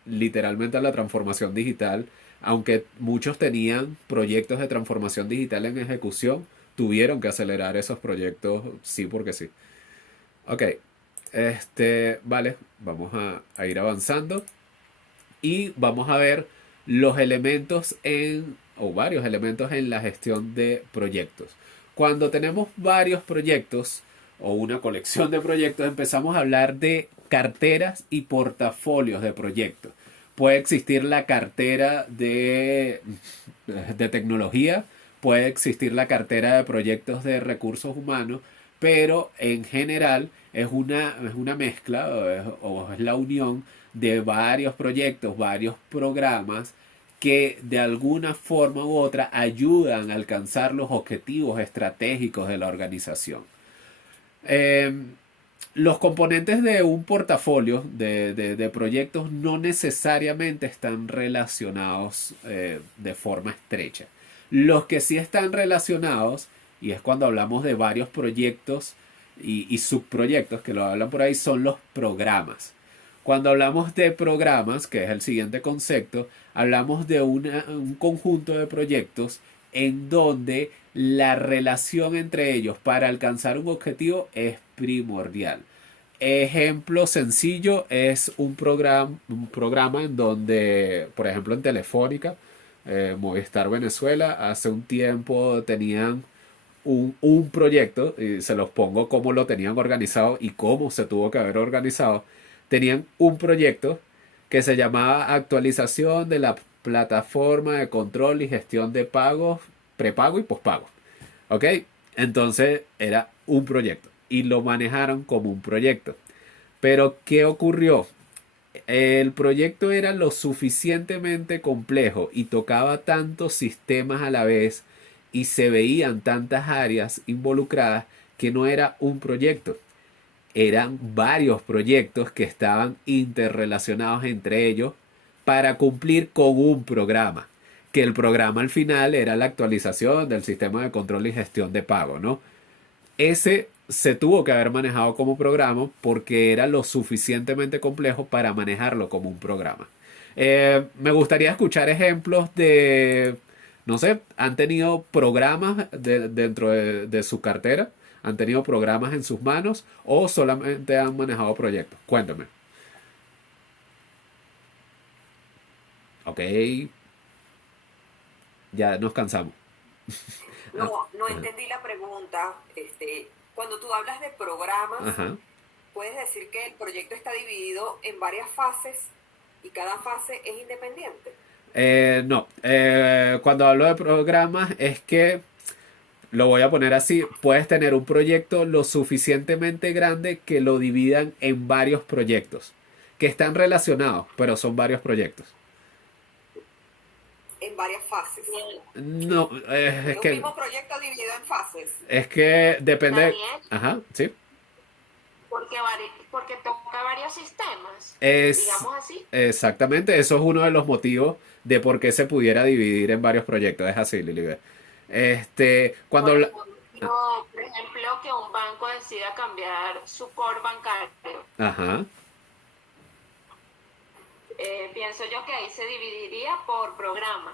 literalmente a la transformación digital, aunque muchos tenían proyectos de transformación digital en ejecución, tuvieron que acelerar esos proyectos, sí, porque sí. Ok, vale, vamos a ir avanzando y vamos a ver los elementos o varios elementos en la gestión de proyectos. Cuando tenemos varios proyectos o una colección de proyectos, empezamos a hablar de carteras y portafolios de proyectos. Puede existir la cartera de tecnología, puede existir la cartera de proyectos de recursos humanos, pero en general es una mezcla o es la unión de varios proyectos, varios programas que de alguna forma u otra ayudan a alcanzar los objetivos estratégicos de la organización. Eh, los componentes de un portafolio de proyectos no necesariamente están relacionados de forma estrecha. Los que sí están relacionados, y es cuando hablamos de varios proyectos y subproyectos que lo hablan por ahí, son los programas. Cuando hablamos de programas, que es el siguiente concepto, hablamos de un conjunto de proyectos en donde la relación entre ellos para alcanzar un objetivo es primordial. Ejemplo sencillo es un programa en donde, por ejemplo, en Telefónica, Movistar Venezuela, hace un tiempo tenían un proyecto, y se los pongo cómo lo tenían organizado y cómo se tuvo que haber organizado. Tenían un proyecto que se llamaba actualización de la plataforma de control y gestión de pagos, prepago y pospago. ¿Ok? Entonces era un proyecto y lo manejaron como un proyecto. Pero ¿qué ocurrió? El proyecto era lo suficientemente complejo y tocaba tantos sistemas a la vez y se veían tantas áreas involucradas que no era un proyecto. Eran varios proyectos que estaban interrelacionados entre ellos para cumplir con un programa, que el programa al final era la actualización del sistema de control y gestión de pago, ¿no? Ese se tuvo que haber manejado como programa porque era lo suficientemente complejo para manejarlo como un programa. Me gustaría escuchar ejemplos de, no sé, han tenido programas dentro de su cartera, han tenido programas en sus manos o solamente han manejado proyectos. Cuéntame. Ok, ya nos cansamos. No entendí la pregunta. Cuando tú hablas de programas, Ajá. puedes decir que el proyecto está dividido en varias fases y cada fase es independiente. No, cuando hablo de programas es que, lo voy a poner así, puedes tener un proyecto lo suficientemente grande que lo dividan en varios proyectos, que están relacionados, pero son varios proyectos. en varias fases. No, Es es un que, mismo proyecto dividido en fases. es que depende. Daniel, Ajá, sí. porque toca varios sistemas, Es digamos así. exactamente, eso es uno de los motivos de por qué se pudiera dividir en varios proyectos. Es así, Lilibet. Cuando Por habla- ejemplo, que un banco decida cambiar su core bancario. Ajá. Pienso yo que ahí se dividiría por programa.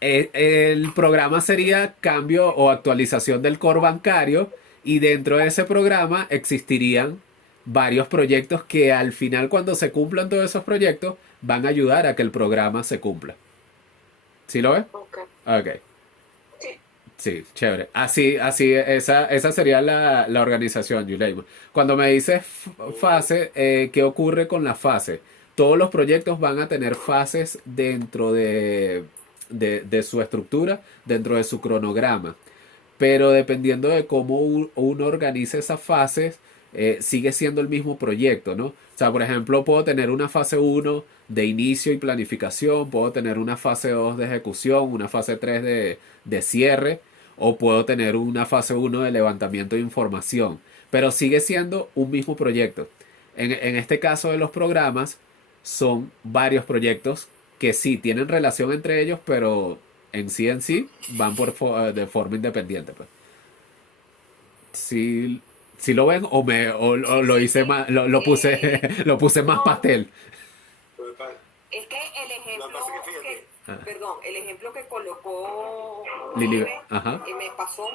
El programa sería cambio o actualización del core bancario y dentro de ese programa existirían varios proyectos que al final cuando se cumplan todos esos proyectos van a ayudar a que el programa se cumpla. ¿Sí lo ves? Ok. Ok. Sí. Sí, chévere. Así, esa sería la organización, Yuleima. Cuando me dices fase, ¿qué ocurre con la fase? Todos los proyectos van a tener fases dentro de su estructura, dentro de su cronograma. Pero dependiendo de cómo uno organice esas fases, sigue siendo el mismo proyecto, ¿no? O sea, por ejemplo, puedo tener una fase uno de inicio y planificación, puedo tener una fase 2 de ejecución, una fase 3 de cierre, o puedo tener una fase uno de levantamiento de información, pero sigue siendo un mismo proyecto. En este caso de los programas, son varios proyectos que sí tienen relación entre ellos, pero en sí van de forma independiente, pues. Si, si lo ven o lo Sí, hice sí. más, lo puse, lo puse más No, pastel. Lo que pasa Es que el ejemplo lo que pasa es que fíjate, Ah, perdón, el ejemplo que colocó Lili, Libre ajá, me pasó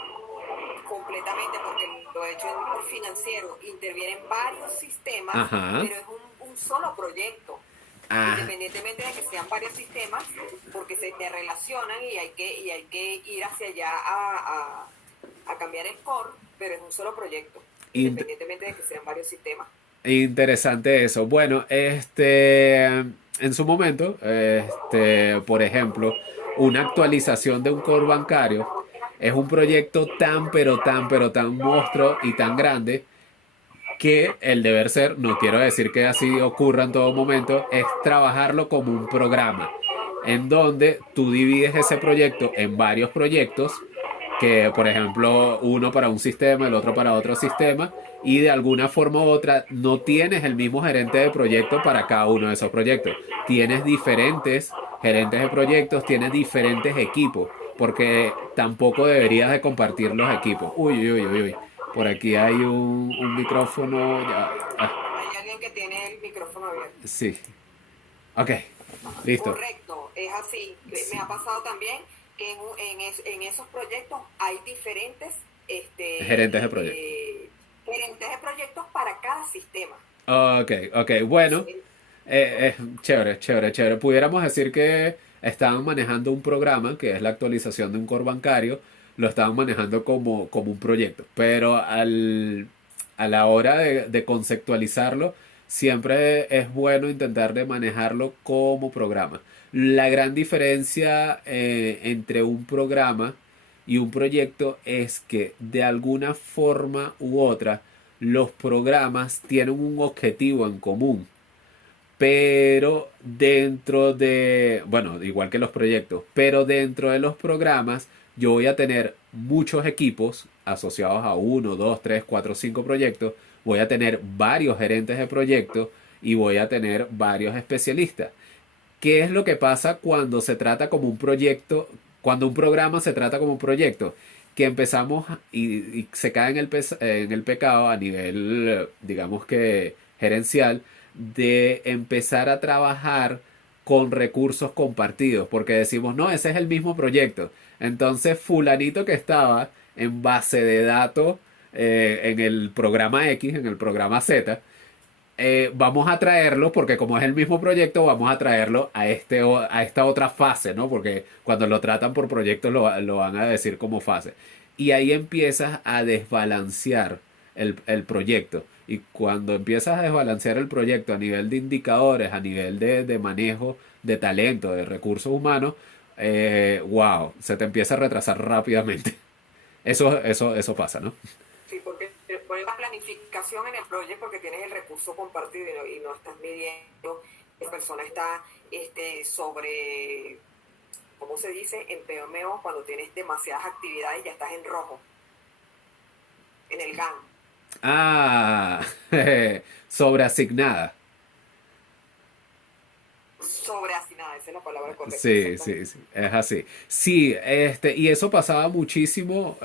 completamente porque lo he hecho por financiero. Intervienen varios sistemas, ajá, pero es un solo proyecto. ah, Independientemente de que sean varios sistemas, porque se te relacionan y hay que ir hacia allá a cambiar el core, pero es un solo proyecto, int- independientemente de que sean varios sistemas. interesante eso. Bueno, en su momento, por ejemplo, una actualización de un core bancario es un proyecto tan, pero tan monstruo y tan grande que el deber ser, no quiero decir que así ocurra en todo momento, es trabajarlo como un programa, en donde tú divides ese proyecto en varios proyectos, que por ejemplo uno para un sistema, el otro para otro sistema, y de alguna forma u otra no tienes el mismo gerente de proyecto para cada uno de esos proyectos. Tienes diferentes gerentes de proyectos, tienes diferentes equipos, porque tampoco deberías de compartir los equipos. Uy, uy, uy, uy. Por aquí hay un micrófono. Hay alguien que tiene el micrófono abierto. Sí. Ok. Listo. Correcto, es así. Sí. Me ha pasado también que en esos proyectos hay diferentes Gerentes de proyecto. gerentes de proyectos para cada sistema. Ok, ok. Bueno, Sí. chévere, chévere, chévere. Pudiéramos decir que estaban manejando un programa, que es la actualización de un core bancario, lo estaban manejando como un proyecto, pero a la hora de conceptualizarlo, siempre es bueno intentar de manejarlo como programa. La gran diferencia entre un programa y un proyecto es que de alguna forma u otra, los programas tienen un objetivo en común, pero dentro de, bueno, igual que los proyectos, pero dentro de los programas yo voy a tener muchos equipos asociados a uno, dos, tres, cuatro, cinco proyectos, voy a tener varios gerentes de proyectos y voy a tener varios especialistas. ¿Qué es lo que pasa cuando se trata como un proyecto, cuando un programa se trata como un proyecto? Que empezamos y se cae en el pecado a nivel, digamos que gerencial, de empezar a trabajar con recursos compartidos, porque decimos, no, ese es el mismo proyecto. Entonces, fulanito que estaba en base de datos en el programa X, en el programa Z, vamos a traerlo porque como es el mismo proyecto, vamos a traerlo a esta otra fase, ¿no? Porque cuando lo tratan por proyectos lo van a decir como fase. Y ahí empiezas a desbalancear el proyecto. Y cuando empiezas a desbalancear el proyecto a nivel de indicadores, a nivel de manejo de talento, de recursos humanos, wow, se te empieza a retrasar rápidamente. Eso pasa, ¿no? Sí, porque pones la planificación en el proyecto porque tienes el recurso compartido y no estás midiendo, la persona está sobre ¿cómo se dice? En PMO, cuando tienes demasiadas actividades, ya estás en rojo, en el GAN. Ah, sobreasignada. Sobreasignada, esa es la palabra correcta, Sí, sí, exactamente. sí, es así. Sí, y eso pasaba muchísimo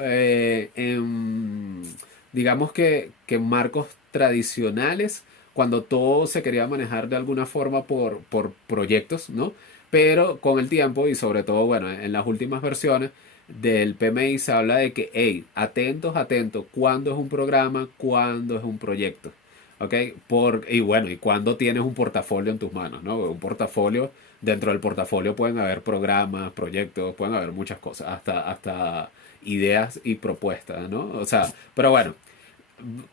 digamos que en marcos tradicionales, cuando todo se quería manejar de alguna forma por proyectos, ¿no? Pero con el tiempo y sobre todo, bueno, en las últimas versiones del PMI se habla de que, hey, atentos, atentos, cuándo es un programa, cuándo es un proyecto. ¿Ok? Y bueno, y cuándo tienes un portafolio en tus manos, ¿no? Un portafolio, dentro del portafolio pueden haber programas, proyectos, pueden haber muchas cosas, hasta ideas y propuestas, ¿no? O sea, pero bueno,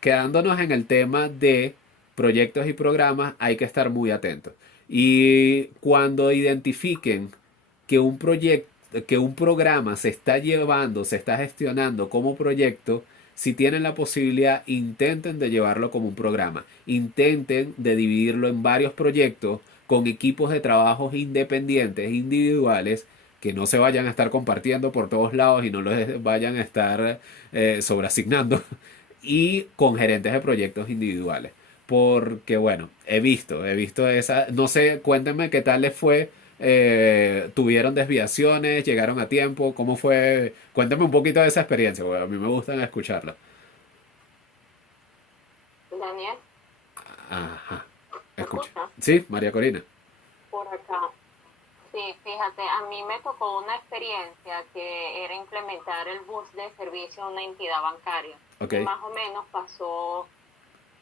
quedándonos en el tema de proyectos y programas, hay que estar muy atentos. Y cuando identifiquen que un proyecto, que un programa se está llevando, se está gestionando como proyecto, si tienen la posibilidad, intenten de llevarlo como un programa. Intenten de dividirlo en varios proyectos con equipos de trabajos independientes, individuales, que no se vayan a estar compartiendo por todos lados y no los vayan a estar sobreasignando, y con gerentes de proyectos individuales. Porque bueno, he visto esa, no sé, cuéntenme qué tal les fue, tuvieron desviaciones, llegaron a tiempo, cómo fue, cuéntenme un poquito de esa experiencia, porque a mí me gustan escucharla. Daniel, Ajá, ¿me escucha. escuchas? Sí, María Corina. Por acá. Sí, fíjate, a mí me tocó una experiencia que era implementar el bus de servicio a una entidad bancaria. Ok, Y más o menos pasó,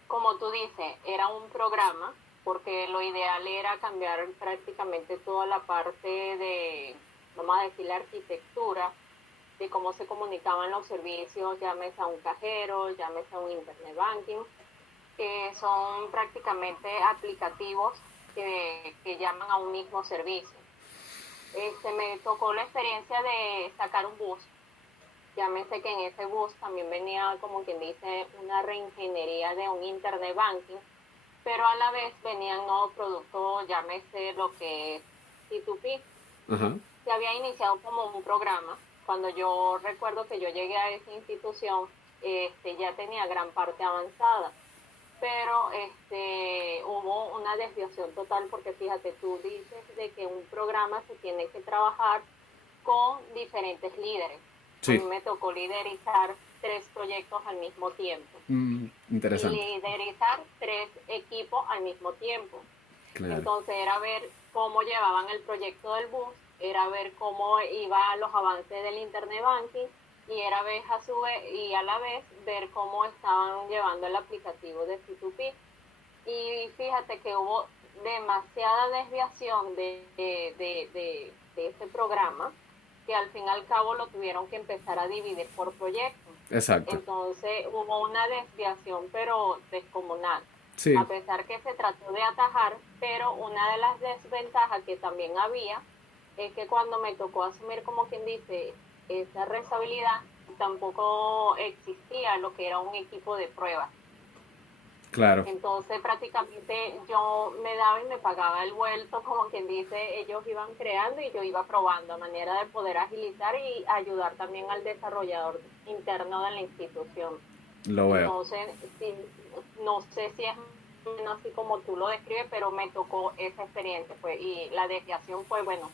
como tú dices, era un programa, porque lo ideal era cambiar prácticamente toda la parte de, vamos a decir, la arquitectura, de cómo se comunicaban los servicios, llámese a un cajero, llámese a un internet banking, que son prácticamente aplicativos que llaman a un mismo servicio. Me tocó la experiencia de sacar un bus. Llámese que en ese bus también venía, como quien dice, una reingeniería de un internet banking, pero a la vez venían nuevos productos, llámese lo que es P2P. ajá, Se había iniciado como un programa. Cuando yo recuerdo que yo llegué a esa institución, ya tenía gran parte avanzada, pero hubo una desviación total porque fíjate, tú dices de que un programa se tiene que trabajar con diferentes líderes. A mí sí, me tocó liderizar 3 proyectos al mismo tiempo y interesante, liderizar 3 equipos al mismo tiempo. claro, Entonces era ver cómo llevaban el proyecto del bus, era ver cómo iban los avances del internet banking y era ver a su vez, y a la vez ver cómo estaban llevando el aplicativo de P2P. Y fíjate que hubo demasiada desviación de este programa que al fin y al cabo lo tuvieron que empezar a dividir por proyectos. exacto, Entonces hubo una desviación pero descomunal, a sí, pesar que se trató de atajar, pero una de las desventajas que también había es que cuando me tocó asumir, como quien dice, esa responsabilidad, tampoco existía lo que era un equipo de pruebas. claro, Entonces prácticamente yo me daba y me pagaba el vuelto, como quien dice, ellos iban creando y yo iba probando a manera de poder agilizar y ayudar también al desarrollador interno de la institución. lo veo. Entonces, sí, no sé si es así como tú lo describes, pero me tocó esa experiencia, pues, y la desviación fue, bueno,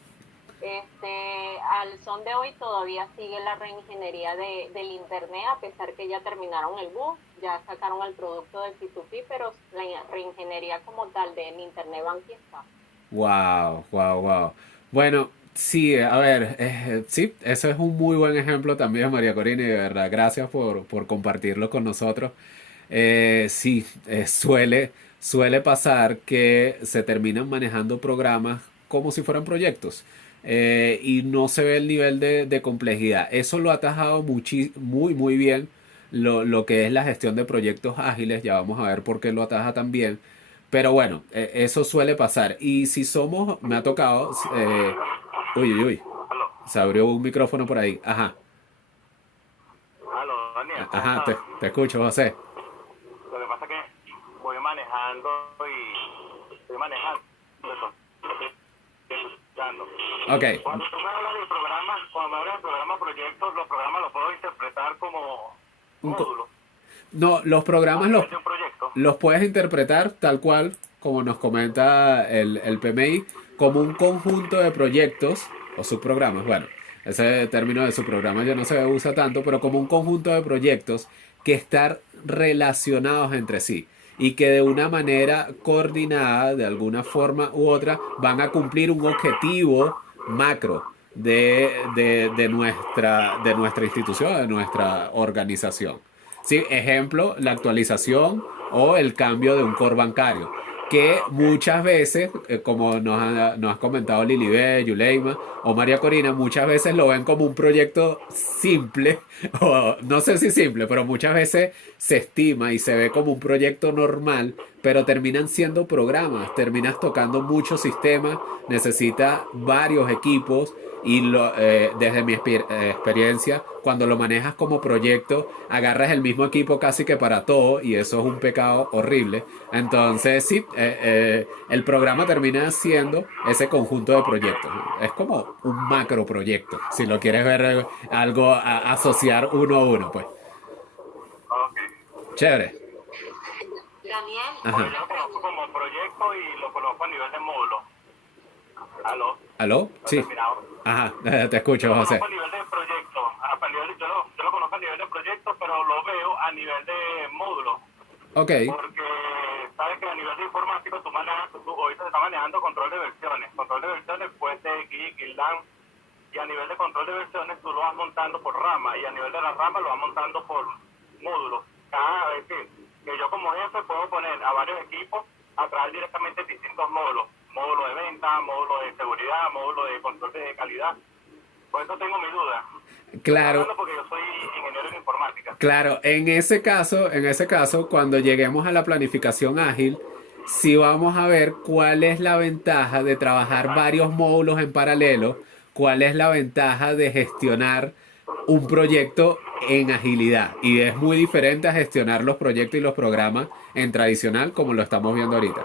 al son de hoy todavía sigue la reingeniería del internet, a pesar que ya terminaron el bus, ya sacaron el producto de P2P, pero la reingeniería como tal del internet banking está. Wow, wow, wow. Bueno, sí, a ver, sí, eso es un muy buen ejemplo también, María Corina, y de verdad, gracias por compartirlo con nosotros. Sí, suele pasar que se terminan manejando programas como si fueran proyectos, y no se ve el nivel de complejidad. Eso lo ha atajado muy bien lo que es la gestión de proyectos ágiles. Ya vamos a ver por qué lo ataja también. Pero bueno, eso suele pasar. Y si somos, me ha tocado, uy, uy, uy, Aló, se abrió un micrófono por ahí. Ajá, aló, Daniel, ¿cómo ajá, estás? te escucho, José. Lo que pasa es que voy manejando y estoy manejando, entonces estoy escuchando. explicando. Ok. Cuando tú me hablas de programas, cuando me hablas de programas proyectos, los programas los puedo interpretar como Un co- módulos No, los a programas nivel de un proyecto. los puedes interpretar tal cual, como nos comenta el PMI, como un conjunto de proyectos o subprogramas. Bueno, ese término de subprograma ya no se usa tanto, pero como un conjunto de proyectos que están relacionados entre sí y que de una manera coordinada, de alguna forma u otra, van a cumplir un objetivo macro de nuestra institución, de nuestra organización. Sí, ejemplo, la actualización o el cambio de un core bancario, que muchas veces, como nos has comentado Lilibet, Yuleima o María Corina, muchas veces lo ven como un proyecto simple, o no sé si simple, pero muchas veces se estima y se ve como un proyecto normal, pero terminan siendo programas, terminas tocando muchos sistemas, necesita varios equipos y desde mi experiencia, cuando lo manejas como proyecto, agarras el mismo equipo casi que para todo y eso es un pecado horrible. Entonces, sí, el programa termina siendo ese conjunto de proyectos. Es como un macro proyecto, si lo quieres ver algo asociar uno a uno, pues. Ok. Chévere. Daniel, Ajá. Yo lo conozco como proyecto y lo conozco a nivel de módulo. ¿Aló? ¿Aló? ¿No he Sí. terminado? Ajá, te escucho, Yo lo José. conozco a nivel de proyecto. Yo lo conozco a nivel de proyecto, pero lo veo a nivel de módulo. Ok, Porque sabes que a nivel de informático tú ahorita se está manejando control de versiones. Control de versiones puede ser Git, GitLab. Y a nivel de control de versiones tú lo vas montando por rama. Y a nivel de la rama lo vas montando por módulos. Es decir, que yo como jefe puedo poner a varios equipos a traer directamente distintos módulos. Módulo de venta, módulo de seguridad, módulo de control de calidad. Por eso tengo mi duda. claro. Hablando porque yo soy ingeniero en informática. Claro, en ese caso, cuando lleguemos a la planificación ágil, sí vamos a ver cuál es la ventaja de trabajar varios módulos en paralelo, cuál es la ventaja de gestionar un proyecto en agilidad. Y es muy diferente a gestionar los proyectos y los programas en tradicional como lo estamos viendo ahorita.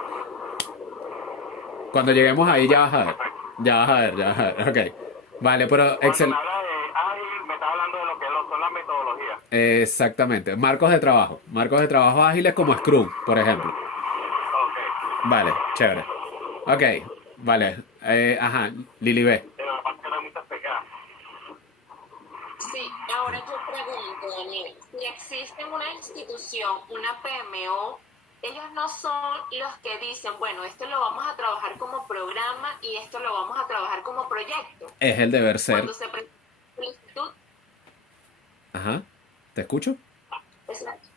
Cuando lleguemos ahí ya vas a ver. Ya vas a ver, ya vas a ver. Ok. Vale, pero Cuando Excel. me habla de ágil, me está hablando de lo que son las metodologías. Exactamente. Marcos de trabajo. Marcos de trabajo ágiles como Scrum, por ejemplo. Ok. Vale, chévere. Ok, vale. Ajá, Lili B. Pero aparte que hay muchas pegadas. sí, ahora yo pregunto, Daniel, si existe una institución, una PMO, ellos no son los que dicen, bueno, esto lo vamos a trabajar como programa y esto lo vamos a trabajar como proyecto. Es el deber ser. Cuando se presenta la solicitud, Ajá. ¿Te escucho? exacto.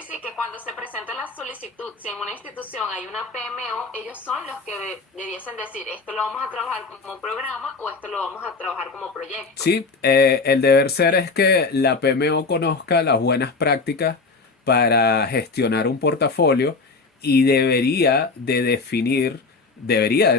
Sí, que cuando se presenta la solicitud, si en una institución hay una PMO, ellos son los que debiesen decir, esto lo vamos a trabajar como programa o esto lo vamos a trabajar como proyecto. Sí, el deber ser es que la PMO conozca las buenas prácticas para gestionar un portafolio y debería de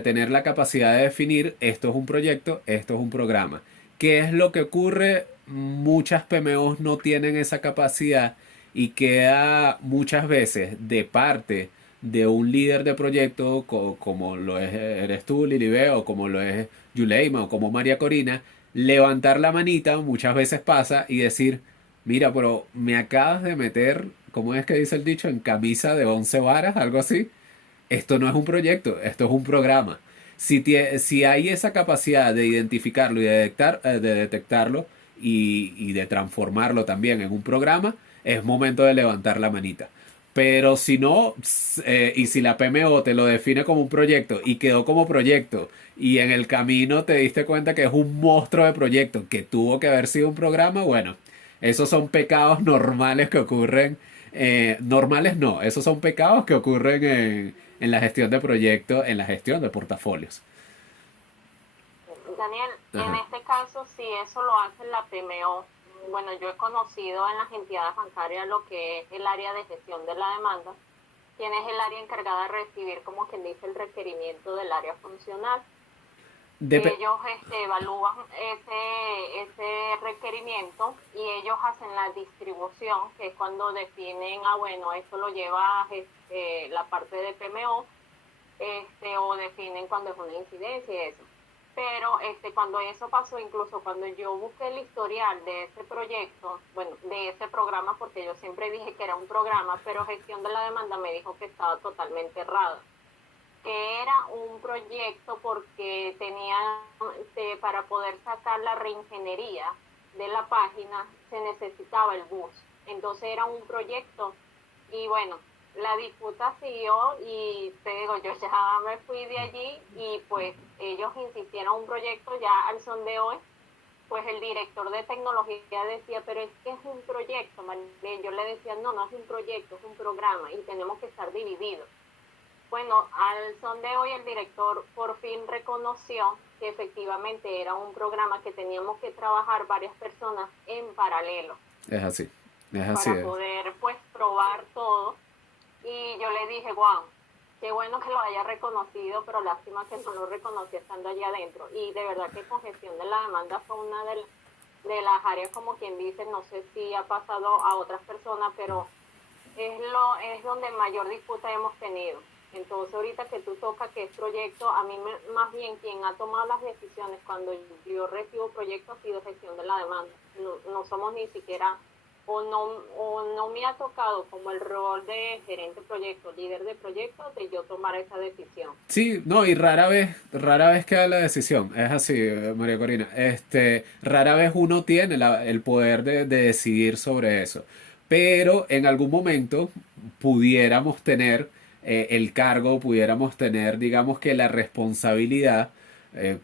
tener la capacidad de definir esto es un proyecto, esto es un programa. ¿Qué es lo que ocurre? Muchas PMOs no tienen esa capacidad y queda muchas veces de parte de un líder de proyecto como lo eres tú, Lilibet, o como lo es Yuleima, o como María Corina, levantar la manita, muchas veces pasa, y decir, mira, pero me acabas de meter, ¿cómo es que dice el dicho? En camisa de 11 varas, algo así. Esto no es un proyecto, esto es un programa. Si hay esa capacidad de identificarlo y de detectarlo y de transformarlo también en un programa, es momento de levantar la manita. Pero si no, y si la PMO te lo define como un proyecto y quedó como proyecto y en el camino te diste cuenta que es un monstruo de proyecto que tuvo que haber sido un programa, bueno, esos son pecados normales que ocurren. Normales no, esos son pecados que ocurren en la gestión de proyectos, en la gestión de portafolios. Daniel, Ajá. en este caso, si eso lo hace la PMO, bueno, yo he conocido en las entidades bancarias lo que es el área de gestión de la demanda, quien es el área encargada de recibir, como quien dice, el requerimiento del área funcional. Ellos evalúan ese requerimiento y ellos hacen la distribución, que es cuando definen, bueno, esto lo lleva la parte de PMO, o definen cuando es una incidencia y eso. Pero cuando eso pasó, incluso cuando yo busqué el historial de ese proyecto, bueno, de ese programa, porque yo siempre dije que era un programa, pero gestión de la demanda me dijo que estaba totalmente errado, que era un proyecto porque tenía, para poder sacar la reingeniería de la página, se necesitaba el bus. Entonces era un proyecto y bueno, la disputa siguió y te digo, yo ya me fui de allí y pues ellos insistieron en un proyecto ya al son de hoy. Pues el director de tecnología decía, pero es que es un proyecto, María. Yo le decía, no, no es un proyecto, es un programa y tenemos que estar divididos. Bueno, al son de hoy el director por fin reconoció que efectivamente era un programa que teníamos que trabajar varias personas en paralelo. Es así para poder pues probar todo. Y yo le dije, wow, qué bueno que lo haya reconocido, pero lástima que no lo reconocí estando allá adentro. Y de verdad que con gestión de la demanda fue una de las áreas, como quien dice, no sé si ha pasado a otras personas, pero es donde mayor disputa hemos tenido. Entonces ahorita que tú tocas que es proyecto, a mí más bien quien ha tomado las decisiones cuando yo recibo proyectos ha sido gestión de la demanda. No somos ni siquiera... O no me ha tocado como el rol de gerente de proyecto, líder de proyecto, de yo tomar esa decisión. Sí, no, y rara vez queda la decisión. Es así, María Corina. Rara vez uno tiene el poder de decidir sobre eso. Pero en algún momento pudiéramos tener el cargo, pudiéramos tener, digamos que la responsabilidad,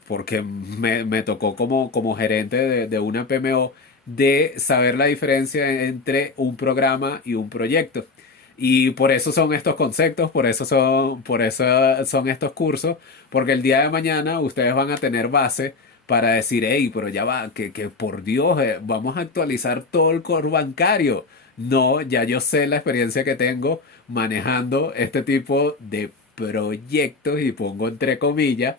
porque me tocó como gerente de una PMO, de saber la diferencia entre un programa y un proyecto. Y por eso son estos conceptos, por eso son estos cursos, porque el día de mañana ustedes van a tener base para decir, hey, pero ya va, que por Dios, vamos a actualizar todo el core bancario. No, ya yo sé la experiencia que tengo manejando este tipo de proyectos, y pongo entre comillas,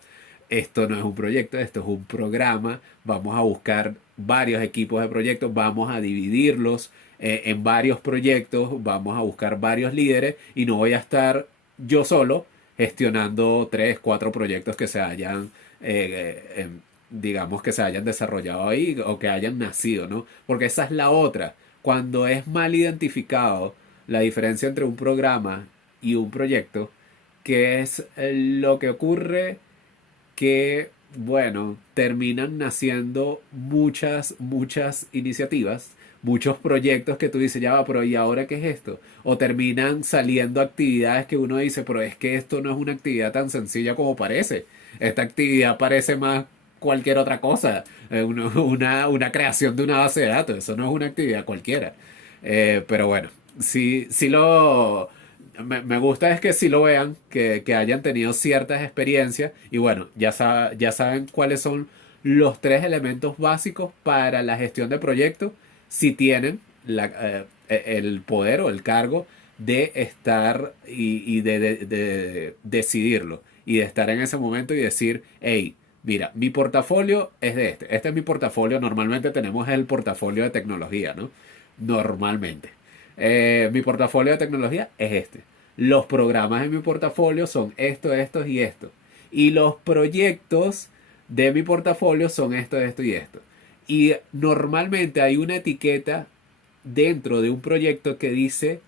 esto no es un proyecto, esto es un programa. Vamos a buscar varios equipos de proyectos, vamos a dividirlos en varios proyectos, vamos a buscar varios líderes y no voy a estar yo solo gestionando 3, 4 proyectos que se hayan, digamos, que se hayan desarrollado ahí o que hayan nacido, ¿no? Porque esa es la otra. Cuando es mal identificado la diferencia entre un programa y un proyecto, que es lo que ocurre, que, bueno, terminan naciendo muchas iniciativas, muchos proyectos que tú dices, ya va, pero ¿y ahora qué es esto? O terminan saliendo actividades que uno dice, pero es que esto no es una actividad tan sencilla como parece. Esta actividad parece más cualquier otra cosa, una creación de una base de datos, eso no es una actividad cualquiera. Pero bueno, sí me gusta es que sí lo vean, que hayan tenido ciertas experiencias y bueno, ya saben cuáles son los 3 elementos básicos para la gestión de proyectos si tienen el poder o el cargo de estar y de decidirlo y de estar en ese momento y decir, hey, mira, mi portafolio es de este es mi portafolio. Normalmente tenemos el portafolio de tecnología, ¿no? Normalmente. Mi portafolio de tecnología es este. Los programas en mi portafolio son estos y estos. Y los proyectos de mi portafolio son esto y esto. Y normalmente hay una etiqueta dentro de un proyecto que dice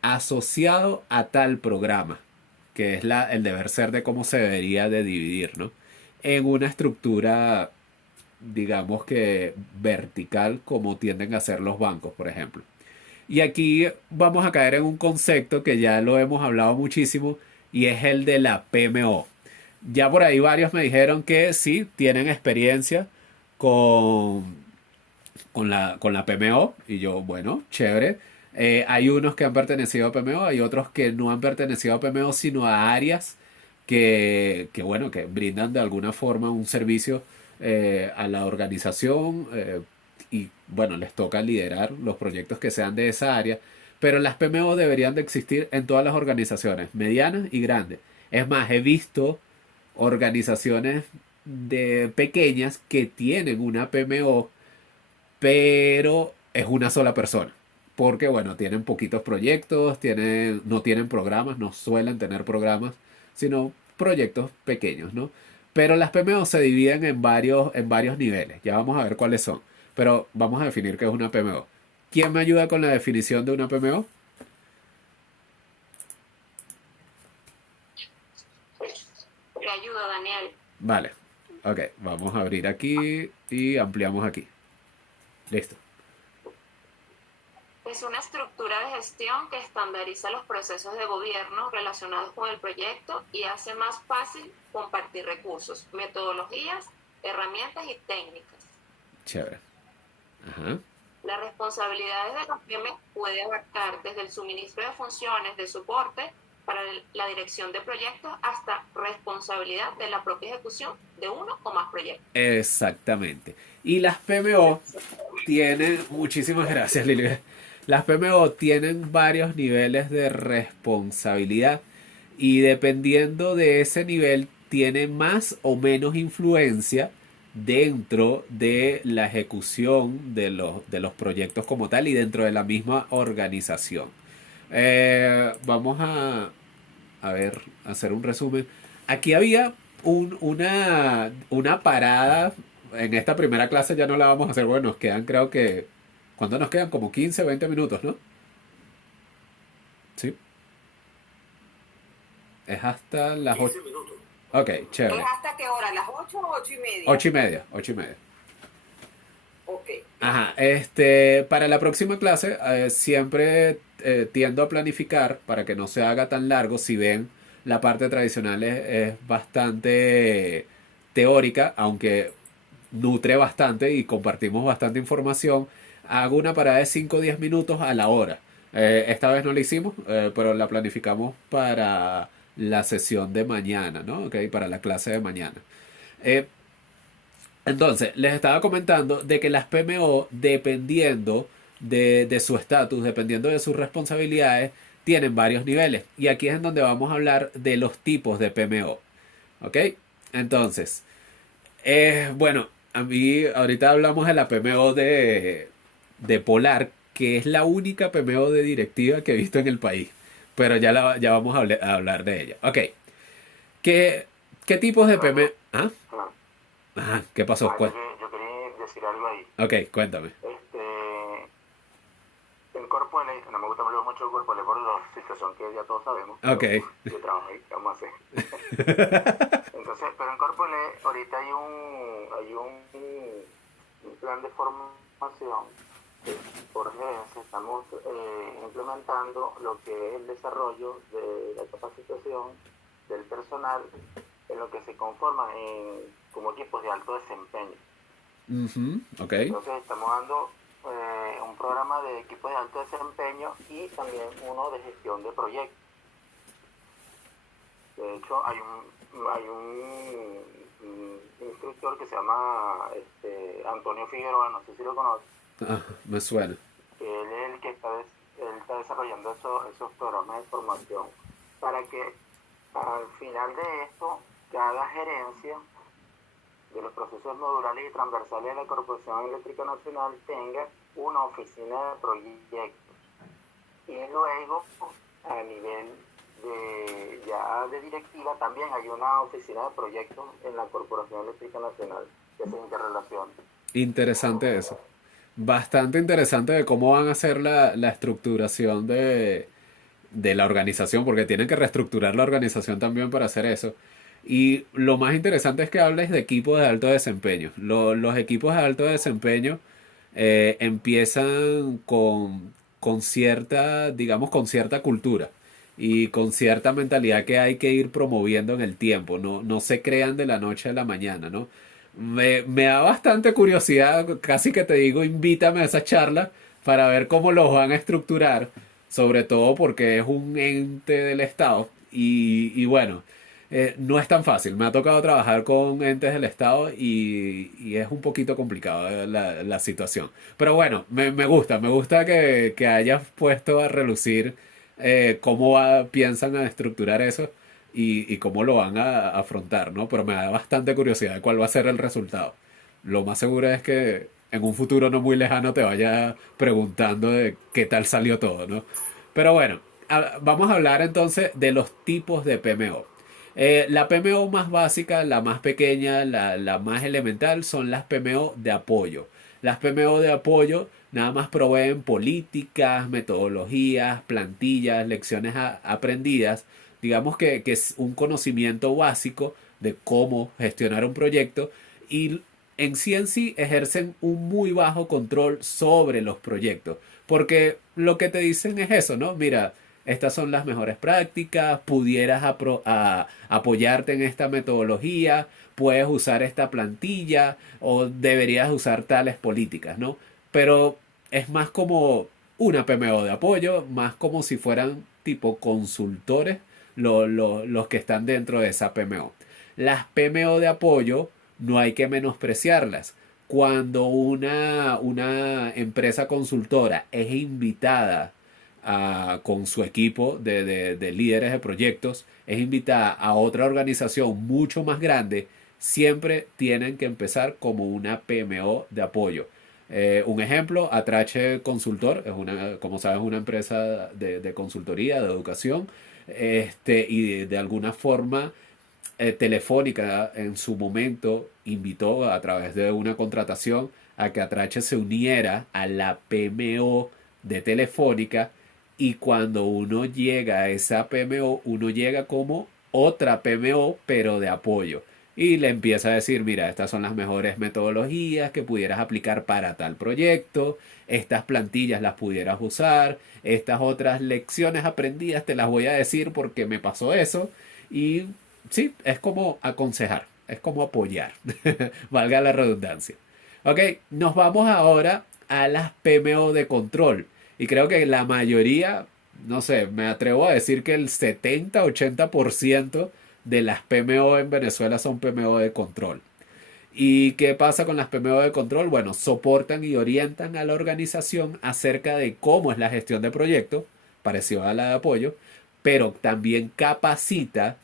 asociado a tal programa, que es el deber ser de cómo se debería de dividir, ¿no? En una estructura, digamos que vertical, como tienden a hacer los bancos, por ejemplo. Y aquí vamos a caer en un concepto que ya lo hemos hablado muchísimo y es el de la PMO. Ya por ahí varios me dijeron que sí, tienen experiencia con la PMO y yo, bueno, chévere. Hay unos que han pertenecido a PMO, hay otros que no han pertenecido a PMO, sino a áreas bueno, que brindan de alguna forma un servicio a la organización, y bueno, les toca liderar los proyectos que sean de esa área, pero las PMO deberían de existir en todas las organizaciones, medianas y grandes. Es más, he visto organizaciones pequeñas que tienen una PMO, pero es una sola persona. Porque, bueno, tienen poquitos proyectos, no tienen programas, no suelen tener programas, sino proyectos pequeños, ¿no? Pero las PMO se dividen en varios niveles. Ya vamos a ver cuáles son. Pero vamos a definir qué es una PMO. ¿Quién me ayuda con la definición de una PMO? Te ayudo, Daniel. Vale. Ok, vamos a abrir aquí y ampliamos aquí. Listo. Es una estructura de gestión que estandariza los procesos de gobierno relacionados con el proyecto y hace más fácil compartir recursos, metodologías, herramientas y técnicas. Chévere. Ajá. Las responsabilidades de la PM puede abarcar desde el suministro de funciones de soporte para la dirección de proyectos hasta responsabilidad de la propia ejecución de uno o más proyectos. Exactamente. Y las PMO tienen, muchísimas gracias, Lili. Las PMO tienen varios niveles de responsabilidad y dependiendo de ese nivel tienen más o menos influencia dentro de la ejecución de los proyectos como tal y dentro de la misma organización. Vamos a ver, hacer un resumen. Aquí había una parada. En esta primera clase ya no la vamos a hacer. Bueno, nos quedan, creo que... ¿Cuánto nos quedan? Como 15, 20 minutos, ¿no? Sí. Es hasta las 8. 15 minutos. Ok, ¿Es chévere. hasta qué hora? ¿Las 8 o 8 y media? 8 y media, 8 y media. Ok. Ajá, para la próxima clase siempre tiendo a planificar para que no se haga tan largo. Si ven, la parte tradicional es bastante teórica, aunque nutre bastante y compartimos bastante información. Hago una parada de 5 o 10 minutos a la hora. Esta vez no la hicimos, pero la planificamos para la sesión de mañana, ¿no? Ok, para la clase de mañana. Entonces, les estaba comentando de que las PMO, dependiendo de su estatus, dependiendo de sus responsabilidades, tienen varios niveles. Y aquí es en donde vamos a hablar de los tipos de PMO. ¿Ok? Entonces, bueno, a mí ahorita hablamos de la PMO de Polar, que es la única PMO de directiva que he visto en el país. Pero ya vamos a hablar de ella. Ok. ¿Qué tipos de PMO? ¿Ah? Ajá, ¿qué pasó? Yo quería decir algo ahí. Ok, cuéntame. El cuerpo de ley, no me gusta hablar mucho del cuerpo de ley por la situación que ya todos sabemos. Ok. Yo trabajo ahí, ¿qué vamos a hacer? Entonces, pero en cuerpo de ley ahorita hay un plan de formación que por gerencia estamos implementando lo que es el desarrollo de la capacitación del personal en lo que se conforman como equipos de alto desempeño. Ok. Entonces estamos dando un programa de equipos de alto desempeño y también uno de gestión de proyectos. De hecho, hay un instructor que se llama Antonio Figueroa, no sé si lo conoces. Me suena. Él es el que está desarrollando esos programas de formación para que al final de esto cada gerencia de los procesos modulares y transversales de la Corporación Eléctrica Nacional tenga una oficina de proyectos y luego a nivel de directiva también hay una oficina de proyectos en la Corporación Eléctrica Nacional que se interrelaciona. Interesante eso. Bastante interesante de cómo van a hacer la estructuración de la organización, porque tienen que reestructurar la organización también para hacer eso. Y lo más interesante es que hables de equipos de alto desempeño. Los equipos de alto desempeño empiezan con cierta, digamos, con cierta cultura y con cierta mentalidad que hay que ir promoviendo en el tiempo. No se crean de la noche a la mañana, ¿no? Me da bastante curiosidad, casi que te digo, invítame a esa charla para ver cómo los van a estructurar, sobre todo porque es un ente del Estado y bueno, no es tan fácil. Me ha tocado trabajar con entes del Estado y es un poquito complicado la situación. Pero bueno, me gusta que hayas puesto a relucir cómo piensan a estructurar eso y cómo lo van a afrontar, ¿no? Pero me da bastante curiosidad de cuál va a ser el resultado. Lo más seguro es que en un futuro no muy lejano te vaya preguntando de qué tal salió todo, ¿no? Pero bueno, vamos a hablar entonces de los tipos de PMO. La PMO más básica, la más pequeña, la más elemental son las PMO de apoyo. Las PMO de apoyo nada más proveen políticas, metodologías, plantillas, lecciones aprendidas. Digamos que es un conocimiento básico de cómo gestionar un proyecto y en sí ejercen un muy bajo control sobre los proyectos. Porque lo que te dicen es eso, ¿no? Mira, estas son las mejores prácticas, pudieras apoyarte en esta metodología, puedes usar esta plantilla o deberías usar tales políticas, ¿no? Pero es más como una PMO de apoyo, más como si fueran tipo consultores los que están dentro de esa PMO. Las PMO de apoyo no hay que menospreciarlas. Cuando una empresa consultora es invitada con su equipo de líderes de proyectos, es invitada a otra organización mucho más grande, siempre tienen que empezar como una PMO de apoyo. Un ejemplo, Atrache Consultor, es una, como sabes, una empresa de consultoría, de educación, y de alguna forma Telefónica en su momento invitó a través de una contratación a que Atrache se uniera a la PMO de Telefónica, y cuando uno llega a esa PMO, uno llega como otra PMO pero de apoyo y le empieza a decir, mira, estas son las mejores metodologías que pudieras aplicar para tal proyecto, estas plantillas las pudieras usar, estas otras lecciones aprendidas te las voy a decir porque me pasó eso. Y sí, es como aconsejar, es como apoyar, valga la redundancia. Ok, nos vamos ahora a las PMO de control. Y creo que la mayoría, no sé, me atrevo a decir que el 70-80% de las PMO en Venezuela son PMO de control. ¿Y qué pasa con las PMO de control? Bueno, soportan y orientan a la organización acerca de cómo es la gestión de proyectos, parecido a la de apoyo, pero también capacita,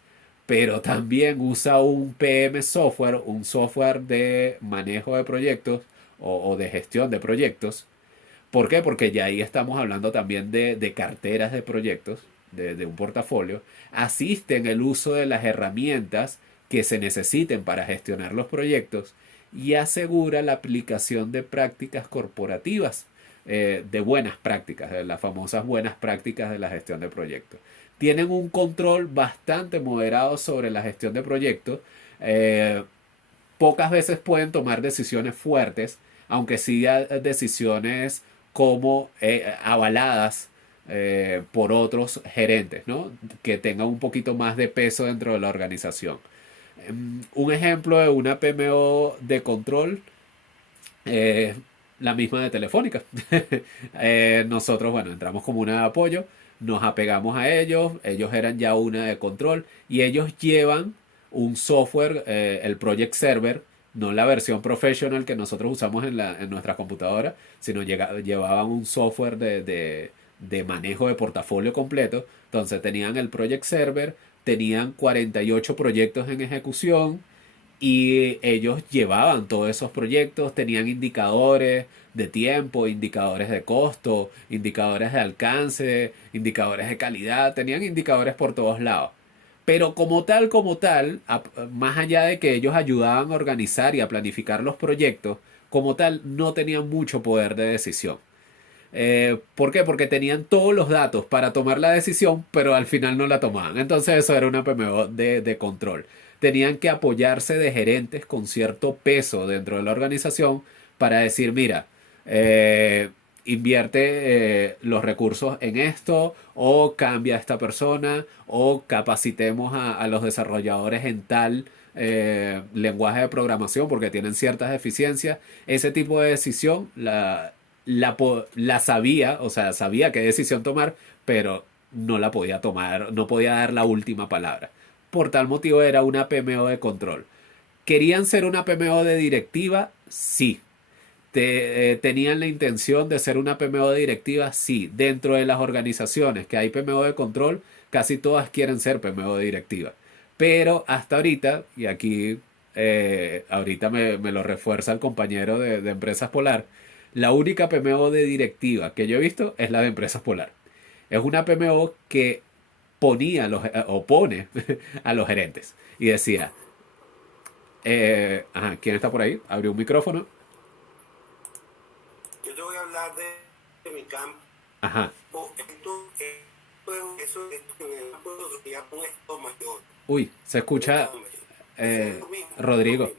pero también usa un PM software, un software de manejo de proyectos o de gestión de proyectos. ¿Por qué? Porque ya ahí estamos hablando también de carteras de proyectos, de un portafolio. Asisten el uso de las herramientas que se necesiten para gestionar los proyectos y asegura la aplicación de prácticas corporativas, de buenas prácticas, de las famosas buenas prácticas de la gestión de proyectos. Tienen un control bastante moderado sobre la gestión de proyectos. Pocas veces pueden tomar decisiones fuertes, aunque sí decisiones como avaladas por otros gerentes, ¿no? Que tengan un poquito más de peso dentro de la organización. Un ejemplo de una PMO de control, la misma de Telefónica. Nosotros, bueno, entramos como una de apoyo, nos apegamos a ellos, ellos eran ya una de control y ellos llevan un software, el Project Server, no la versión professional que nosotros usamos en nuestra computadora, sino llevaban un software de manejo de portafolio completo. Entonces tenían el Project Server, tenían 48 proyectos en ejecución y ellos llevaban todos esos proyectos, tenían indicadores de tiempo, indicadores de costo, indicadores de alcance, indicadores de calidad, tenían indicadores por todos lados. Pero como tal, más allá de que ellos ayudaban a organizar y a planificar los proyectos, como tal, no tenían mucho poder de decisión. ¿Por qué? Porque tenían todos los datos para tomar la decisión, pero al final no la tomaban. Entonces eso era una PMO de control. Tenían que apoyarse de gerentes con cierto peso dentro de la organización para decir, mira, invierte los recursos en esto, o cambia a esta persona, o capacitemos a los desarrolladores en tal lenguaje de programación porque tienen ciertas deficiencias. Ese tipo de decisión la sabía, o sea, sabía qué decisión tomar, pero no la podía tomar, no podía dar la última palabra. Por tal motivo era una PMO de control. ¿Querían ser una PMO de directiva? Sí. ¿Tenían la intención de ser una PMO de directiva? Sí. Dentro de las organizaciones que hay PMO de control, casi todas quieren ser PMO de directiva. Pero hasta ahorita, y aquí ahorita me lo refuerza el compañero de Empresas Polar, la única PMO de directiva que yo he visto es la de Empresas Polar. Es una PMO que o pone a los gerentes. Y decía, ¿quién está por ahí? Abrió un micrófono. Yo te voy a hablar de mi campo. Ajá. Esto en el campo se llama un estado mayor. Uy, se escucha, Rodrigo,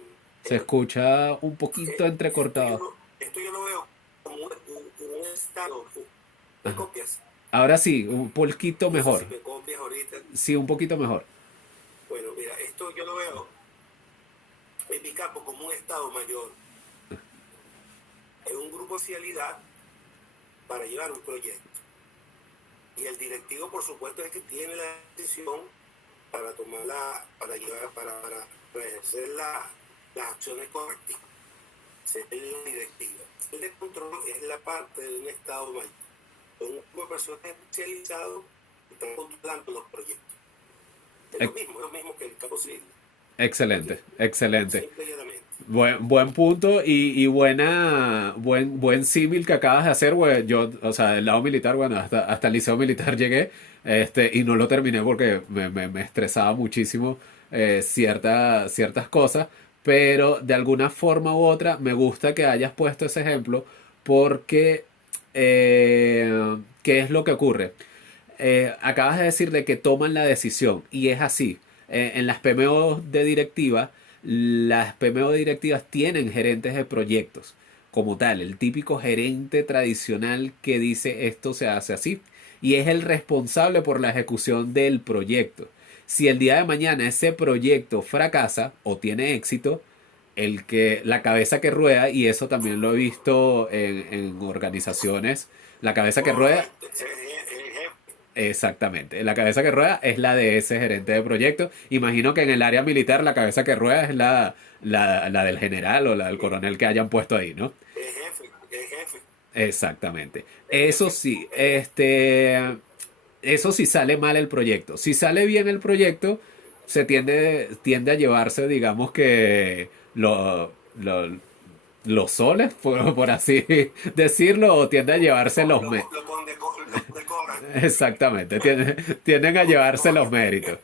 se escucha un poquito entrecortado. Esto yo lo veo como un estado. ¿Me copias? Ahora sí, un poquito mejor. Si me copias ahorita. Sí, un poquito mejor. Bueno, mira, esto yo lo veo en mi campo como un estado mayor. Es un grupo de especialidad para llevar un proyecto. Y el directivo, por supuesto, es el que tiene la decisión para tomarla, para llevar, para ejercer las acciones correctas. Es el directivo. El de control es la parte de un estado mayor. Son un grupo de personas especializadas que están controlando los proyectos. Es lo mismo que el campo civil. Excelente, excelente. Simple y llanamente. Buen punto y buen símil que acabas de hacer, güey. Yo, o sea, del lado militar, bueno, hasta el liceo militar llegué, y no lo terminé porque me estresaba muchísimo ciertas cosas, pero de alguna forma u otra me gusta que hayas puesto ese ejemplo porque, ¿qué es lo que ocurre? Acabas de decir de que toman la decisión y es así. En las PMO de directiva, las PMO directivas tienen gerentes de proyectos como tal, el típico gerente tradicional que dice esto se hace así y es el responsable por la ejecución del proyecto. Si el día de mañana ese proyecto fracasa o tiene éxito, la cabeza que rueda, y eso también lo he visto en organizaciones, la cabeza que rueda. Exactamente. La cabeza que rueda es la de ese gerente de proyecto. Imagino que en el área militar la cabeza que rueda es la del general o la del coronel que hayan puesto ahí, ¿no? El jefe. Exactamente. Eso sí, eso sí sale mal el proyecto. Si sale bien el proyecto, se tiende a llevarse, digamos que los soles, por así decirlo, o tiende a llevarse los méritos. Exactamente, tienden a llevarse los méritos.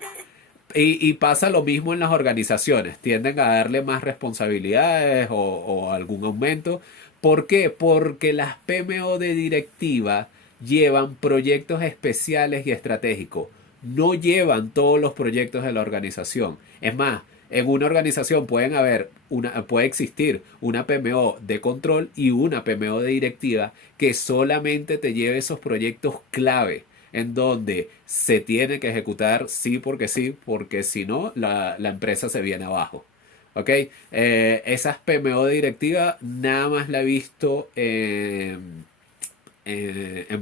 Y pasa lo mismo en las organizaciones, tienden a darle más responsabilidades o algún aumento. ¿Por qué? Porque las PMO de directiva llevan proyectos especiales y estratégicos, no llevan todos los proyectos de la organización. Es más, en una organización puede existir una PMO de control y una PMO de directiva que solamente te lleve esos proyectos clave en donde se tiene que ejecutar sí, porque si no, la empresa se viene abajo. ¿Ok? Esas PMO de directiva nada más la he visto en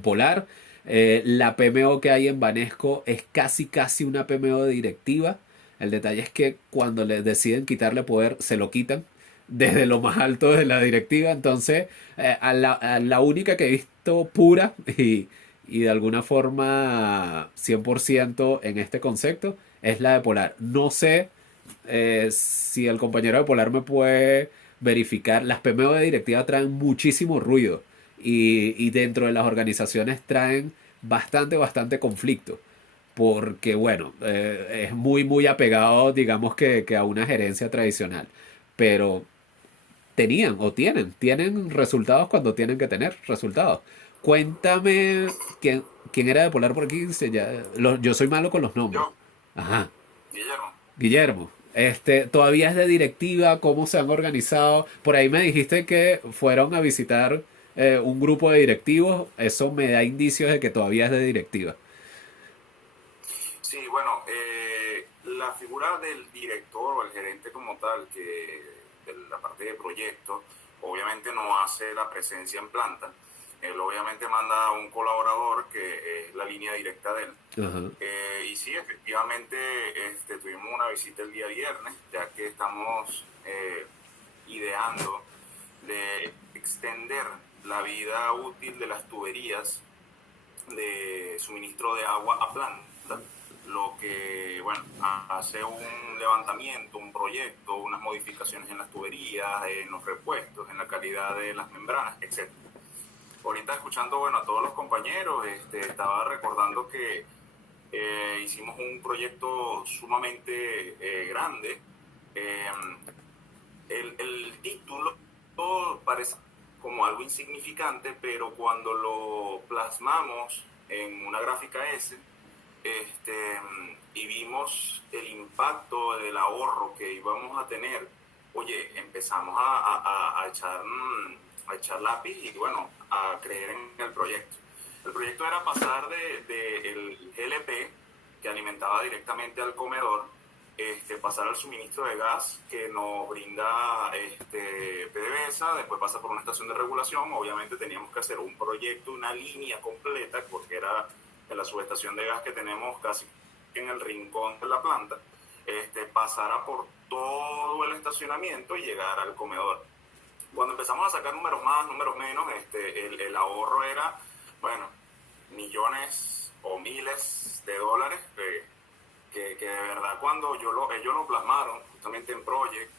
Polar. La PMO que hay en Banesco es casi una PMO de directiva. El detalle es que cuando le deciden quitarle poder, se lo quitan desde lo más alto de la directiva. Entonces, a la única que he visto pura y de alguna forma 100% en este concepto es la de Polar. No sé si el compañero de Polar me puede verificar. Las PMO de directiva traen muchísimo ruido y dentro de las organizaciones traen bastante conflicto. Porque, bueno, es muy apegado, digamos que a una gerencia tradicional. Pero tienen resultados cuando tienen que tener resultados. Cuéntame quién era de Polar por aquí. Yo soy malo con los nombres. Yo, Ajá. Guillermo. Guillermo. Todavía es de directiva, ¿cómo se han organizado? Por ahí me dijiste que fueron a visitar un grupo de directivos. Eso me da indicios de que todavía es de directiva. Sí, bueno, la figura del director o el gerente como tal, que de la parte de proyectos, obviamente no hace la presencia en planta. Él obviamente manda a un colaborador que es la línea directa de él. Ajá. Y sí, efectivamente, tuvimos una visita el día viernes, ya que estamos ideando de extender la vida útil de las tuberías de suministro de agua a planta, lo que, bueno, hace un levantamiento, un proyecto, unas modificaciones en las tuberías, en los repuestos, en la calidad de las membranas, etc. Ahorita escuchando, bueno, a todos los compañeros, estaba recordando que hicimos un proyecto sumamente grande. Eh, el título parece como algo insignificante, pero cuando lo plasmamos en una gráfica S, y vimos el impacto del ahorro que íbamos a tener, oye, empezamos a echar lápiz y bueno, a creer en el proyecto. El proyecto era pasar el GLP, que alimentaba directamente al comedor, pasar al suministro de gas que nos brinda PDVSA, después pasa por una estación de regulación. Obviamente teníamos que hacer un proyecto, una línea completa, porque era en la subestación de gas que tenemos casi en el rincón de la planta, pasara por todo el estacionamiento y llegar al comedor. Cuando empezamos a sacar números más, números menos, el ahorro era, bueno, millones o miles de dólares, que de verdad cuando ellos lo plasmaron justamente en Project,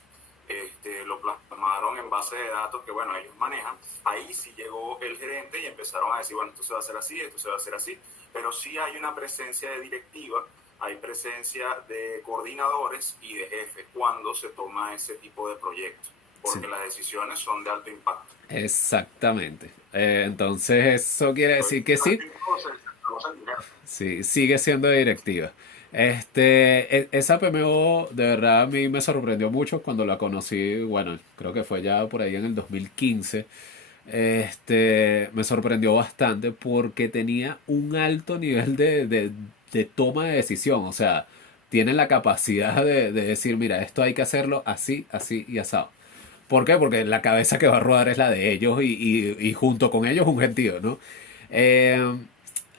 lo plasmaron en base de datos que bueno, ellos manejan. Ahí sí llegó el gerente y empezaron a decir, bueno, esto se va a hacer así, esto se va a hacer así, pero sí hay una presencia de directiva, hay presencia de coordinadores y de jefes cuando se toma ese tipo de proyectos, porque Sí, las decisiones son de alto impacto. exactamente. Entonces eso quiere decir que sí, sí, sigue siendo directiva. Esa PMO de verdad a mí me sorprendió mucho cuando la conocí, bueno, creo que fue ya por ahí en el 2015. Me sorprendió bastante porque tenía un alto nivel de toma de decisión. O sea, tienen la capacidad de decir, mira, esto hay que hacerlo así, así y asado. ¿Por qué? Porque la cabeza que va a rodar es la de ellos y junto con ellos un gentío, ¿no? Eh,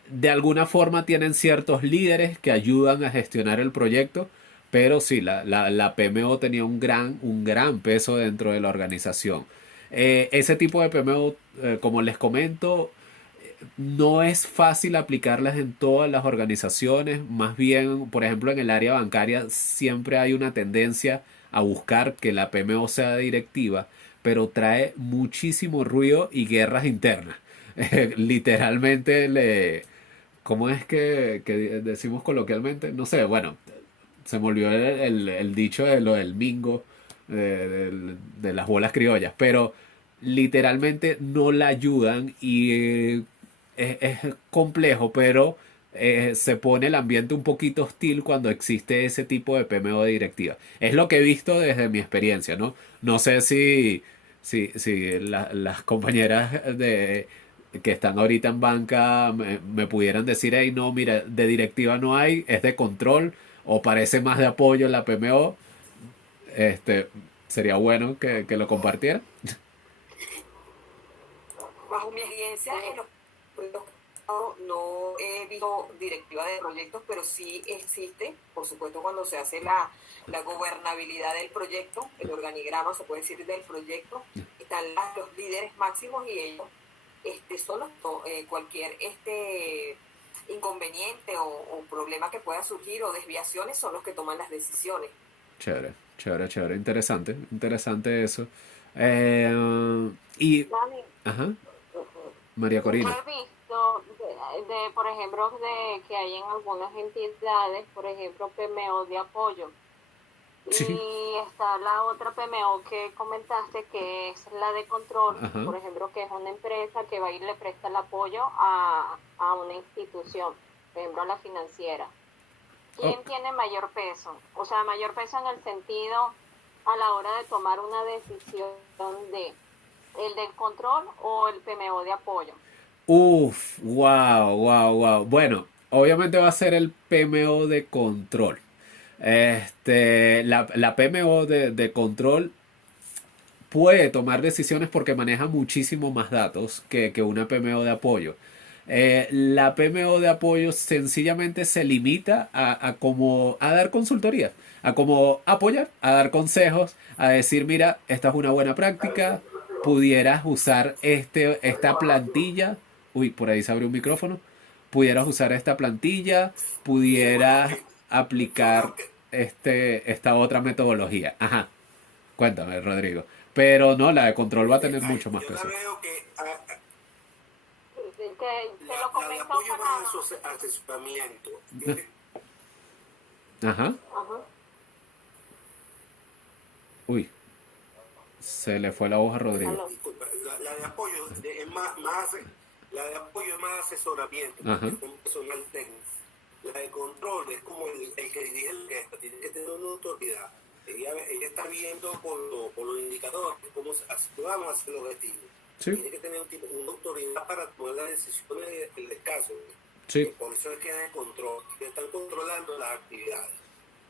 de alguna forma tienen ciertos líderes que ayudan a gestionar el proyecto, pero sí, la PMO tenía un gran peso dentro de la organización. Ese tipo de PMO, como les comento, no es fácil aplicarlas en todas las organizaciones. Más bien, por ejemplo, en el área bancaria siempre hay una tendencia a buscar que la PMO sea directiva, pero trae muchísimo ruido y guerras internas. Literalmente ¿cómo es que decimos coloquialmente? No sé, bueno, se me olvidó el dicho de lo del mingo, de las bolas criollas, pero literalmente no la ayudan y es complejo, pero se pone el ambiente un poquito hostil cuando existe ese tipo de PMO de directiva. Es lo que he visto desde mi experiencia, ¿no? No sé si las compañeras que están ahorita en banca me pudieran decir, hey, no, mira, de directiva no hay, es de control o parece más de apoyo la PMO. Este, sería bueno que lo compartiera. Bajo mi experiencia en los proyectos no he visto directiva de proyectos, pero sí existe, por supuesto, cuando se hace la gobernabilidad del proyecto, el organigrama, se puede decir, del proyecto, están los líderes máximos y ellos son cualquier inconveniente o problema que pueda surgir o desviaciones son los que toman las decisiones. Chévere, chévere, chévere. Interesante, interesante eso. Eh, y, Dani, ajá, María yo Corina. he visto, por ejemplo, de que hay en algunas entidades, por ejemplo, PMO de apoyo. Sí, Y está la otra PMO que comentaste, que es la de control, ajá. por ejemplo, que es una empresa que va y le presta el apoyo a una institución, por ejemplo, a la financiera. Oh, ¿Quién tiene mayor peso? O sea, mayor peso en el sentido a la hora de tomar una decisión de el del control o el PMO de apoyo. uf, wow, wow, wow. Bueno, obviamente va a ser el PMO de control. La PMO de control puede tomar decisiones porque maneja muchísimo más datos que una PMO de apoyo. La PMO de apoyo sencillamente se limita a dar consultoría, a como apoyar, a dar consejos, a decir, mira, esta es una buena práctica, pudieras usar esta plantilla, uy, por ahí se abrió un micrófono, pudieras usar esta plantilla, Y bueno, pudieras aplicar menciono que esta otra metodología. Ajá, cuéntame, Rodrigo. Pero no, la de control va a tener mucho más yo la peso. veo que que te lo La de comentó apoyo es para... más asesoramiento. Ajá. Ajá. Uy, se le fue la voz a Rodrigo. Aló. Disculpa, la de apoyo es más la de apoyo es más asesoramiento, Ajá. es un personal técnico. La de control es como el que dirige el gesto, tiene que tener una autoridad. Ella está viendo por los indicadores cómo vamos a hacer el objetivo. Sí, Tiene que tener una autoridad para tomar las decisiones del caso. sí, Por eso es que es el control, que están controlando las actividades.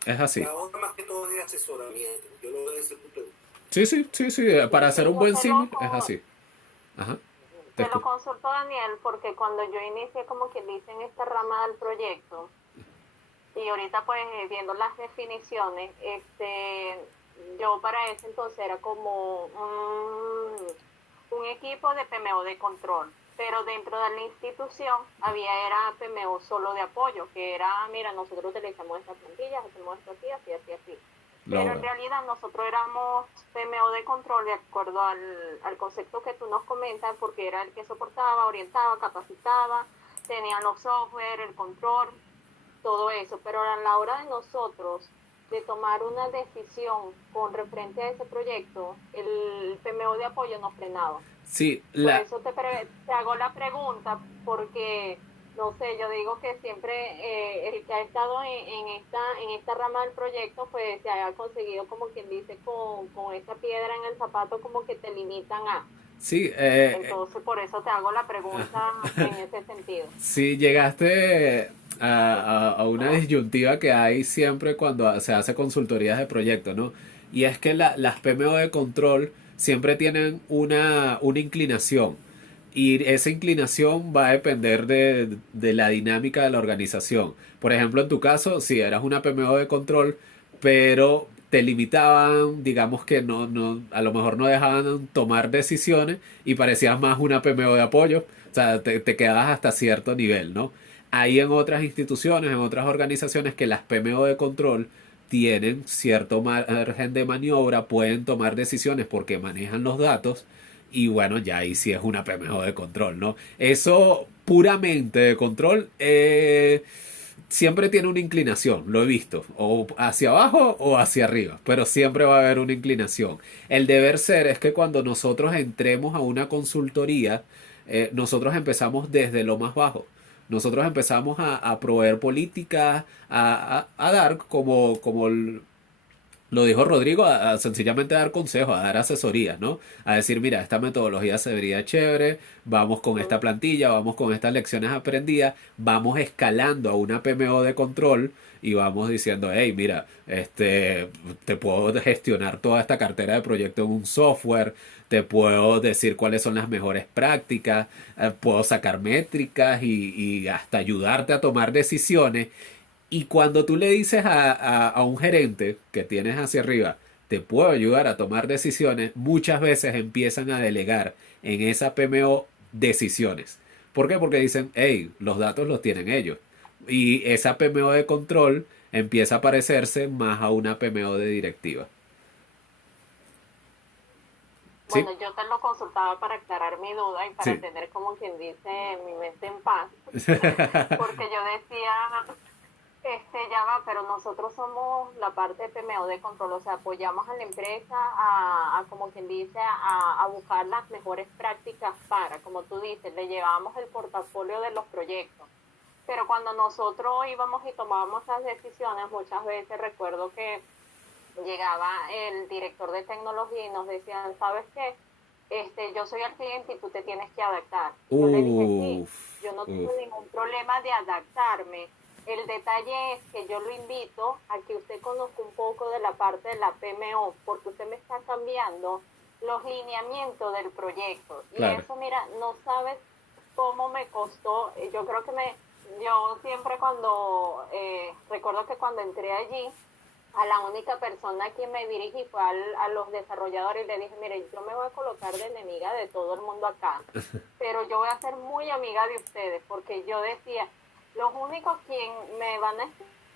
es así. La otra más que todo es asesoramiento, yo lo veo desde ese punto de vista. Sí, sí, sí, sí, para hacer un Yo buen te símil lo, es así. Ajá, te te lo escucho. consulto, Daniel, porque cuando yo inicié, como quien dice, en esta rama del proyecto, y ahorita pues viendo las definiciones, yo para ese entonces era como un equipo de PMO de control, pero dentro de la institución era PMO solo de apoyo, que era, mira, nosotros utilizamos estas plantillas, hacemos esto así, así, así, así. Lo Pero en veo. realidad nosotros éramos PMO de control de acuerdo al concepto que tú nos comentas, porque era el que soportaba, orientaba, capacitaba, tenía los software, el control, todo eso. Pero a la hora de nosotros de tomar una decisión con referente a ese proyecto, el PMO de apoyo nos frenaba. Sí, Por eso te hago la pregunta, porque, no sé, yo digo que siempre el que ha estado en esta rama del proyecto, pues se ha conseguido, como quien dice, con esta piedra en el zapato, como que te limitan a. sí, Entonces, por eso te hago la pregunta en ese sentido. sí, llegaste a una disyuntiva que hay siempre cuando se hace consultorías de proyectos, ¿no? Y es que las PMO de control siempre tienen una inclinación. Y esa inclinación va a depender de la dinámica de la organización. Por ejemplo, en tu caso, si eras una PMO de control, pero te limitaban, digamos que a lo mejor no dejaban tomar decisiones y parecías más una PMO de apoyo. O sea, te quedabas hasta cierto nivel, ¿no? Hay en otras instituciones, en otras organizaciones que las PMO de control tienen cierto margen de maniobra, pueden tomar decisiones porque manejan los datos y bueno, ya ahí sí es una PMO de control, ¿no? Eso puramente de control siempre tiene una inclinación, lo he visto, o hacia abajo o hacia arriba, pero siempre va a haber una inclinación. El deber ser es que cuando nosotros entremos a una consultoría, nosotros empezamos desde lo más bajo. Nosotros empezamos a proveer políticas, a dar como lo dijo Rodrigo, a sencillamente dar consejos, a dar asesorías, ¿no? A decir, mira, esta metodología se vería chévere, vamos con esta plantilla, vamos con estas lecciones aprendidas, vamos escalando a una PMO de control y vamos diciendo, hey, mira, te puedo gestionar toda esta cartera de proyecto en un software, te puedo decir cuáles son las mejores prácticas, puedo sacar métricas y hasta ayudarte a tomar decisiones. Y cuando tú le dices a un gerente que tienes hacia arriba, te puedo ayudar a tomar decisiones, muchas veces empiezan a delegar en esa PMO decisiones. ¿Por qué? Porque dicen, hey, los datos los tienen ellos. Y esa PMO de control empieza a parecerse más a una PMO de directiva. ¿Sí? Bueno, yo te lo consultaba para aclarar mi duda y para Sí. tener, como quien dice, mi mente en paz. Porque yo decía, ya va, pero nosotros somos la parte de PMO de control, o sea, apoyamos a la empresa como quien dice, a buscar las mejores prácticas para, como tú dices, le llevamos el portafolio de los proyectos. Pero cuando nosotros íbamos y tomábamos esas decisiones, muchas veces recuerdo que llegaba el director de tecnología y nos decían, ¿sabes qué? Yo soy el cliente y tú te tienes que adaptar. Yo le dije, sí, yo no tengo ningún problema de adaptarme. El detalle es que yo lo invito a que usted conozca un poco de la parte de la PMO, porque usted me está cambiando los lineamientos del proyecto. Claro. Y eso, mira, no sabes cómo me costó. Yo creo que yo siempre recuerdo que cuando entré allí, a la única persona a quien me dirigí fue a los desarrolladores y le dije, mire, yo me voy a colocar de enemiga de todo el mundo acá, pero yo voy a ser muy amiga de ustedes, porque yo decía, los únicos quien me van a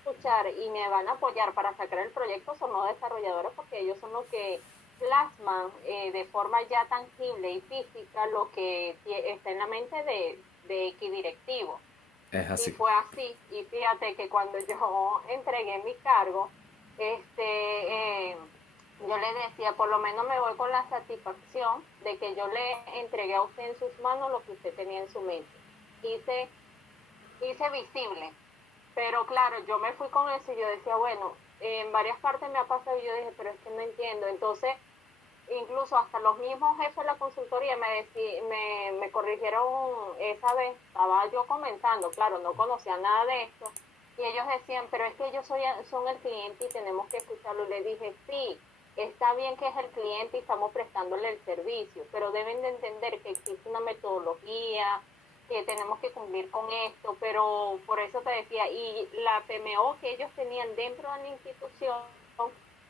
escuchar y me van a apoyar para sacar el proyecto son los desarrolladores, porque ellos son los que plasman de forma ya tangible y física lo que está en la mente de X directivo. Es Y así. fue así. Y fíjate que cuando yo entregué mi cargo, yo le decía, por lo menos me voy con la satisfacción de que yo le entregué a usted en sus manos lo que usted tenía en su mente. Hice visible. Pero claro, yo me fui con eso y yo decía, bueno, en varias partes me ha pasado y yo dije, pero es que no entiendo. Entonces, incluso hasta los mismos jefes de la consultoría me corrigieron esa vez. Estaba yo comenzando, claro, no conocía nada de esto. Y ellos decían, pero es que ellos son el cliente y tenemos que escucharlo. Y le dije, sí, está bien que es el cliente y estamos prestándole el servicio, pero deben de entender que existe una metodología, que tenemos que cumplir con esto, pero por eso te decía, y la PMO que ellos tenían dentro de la institución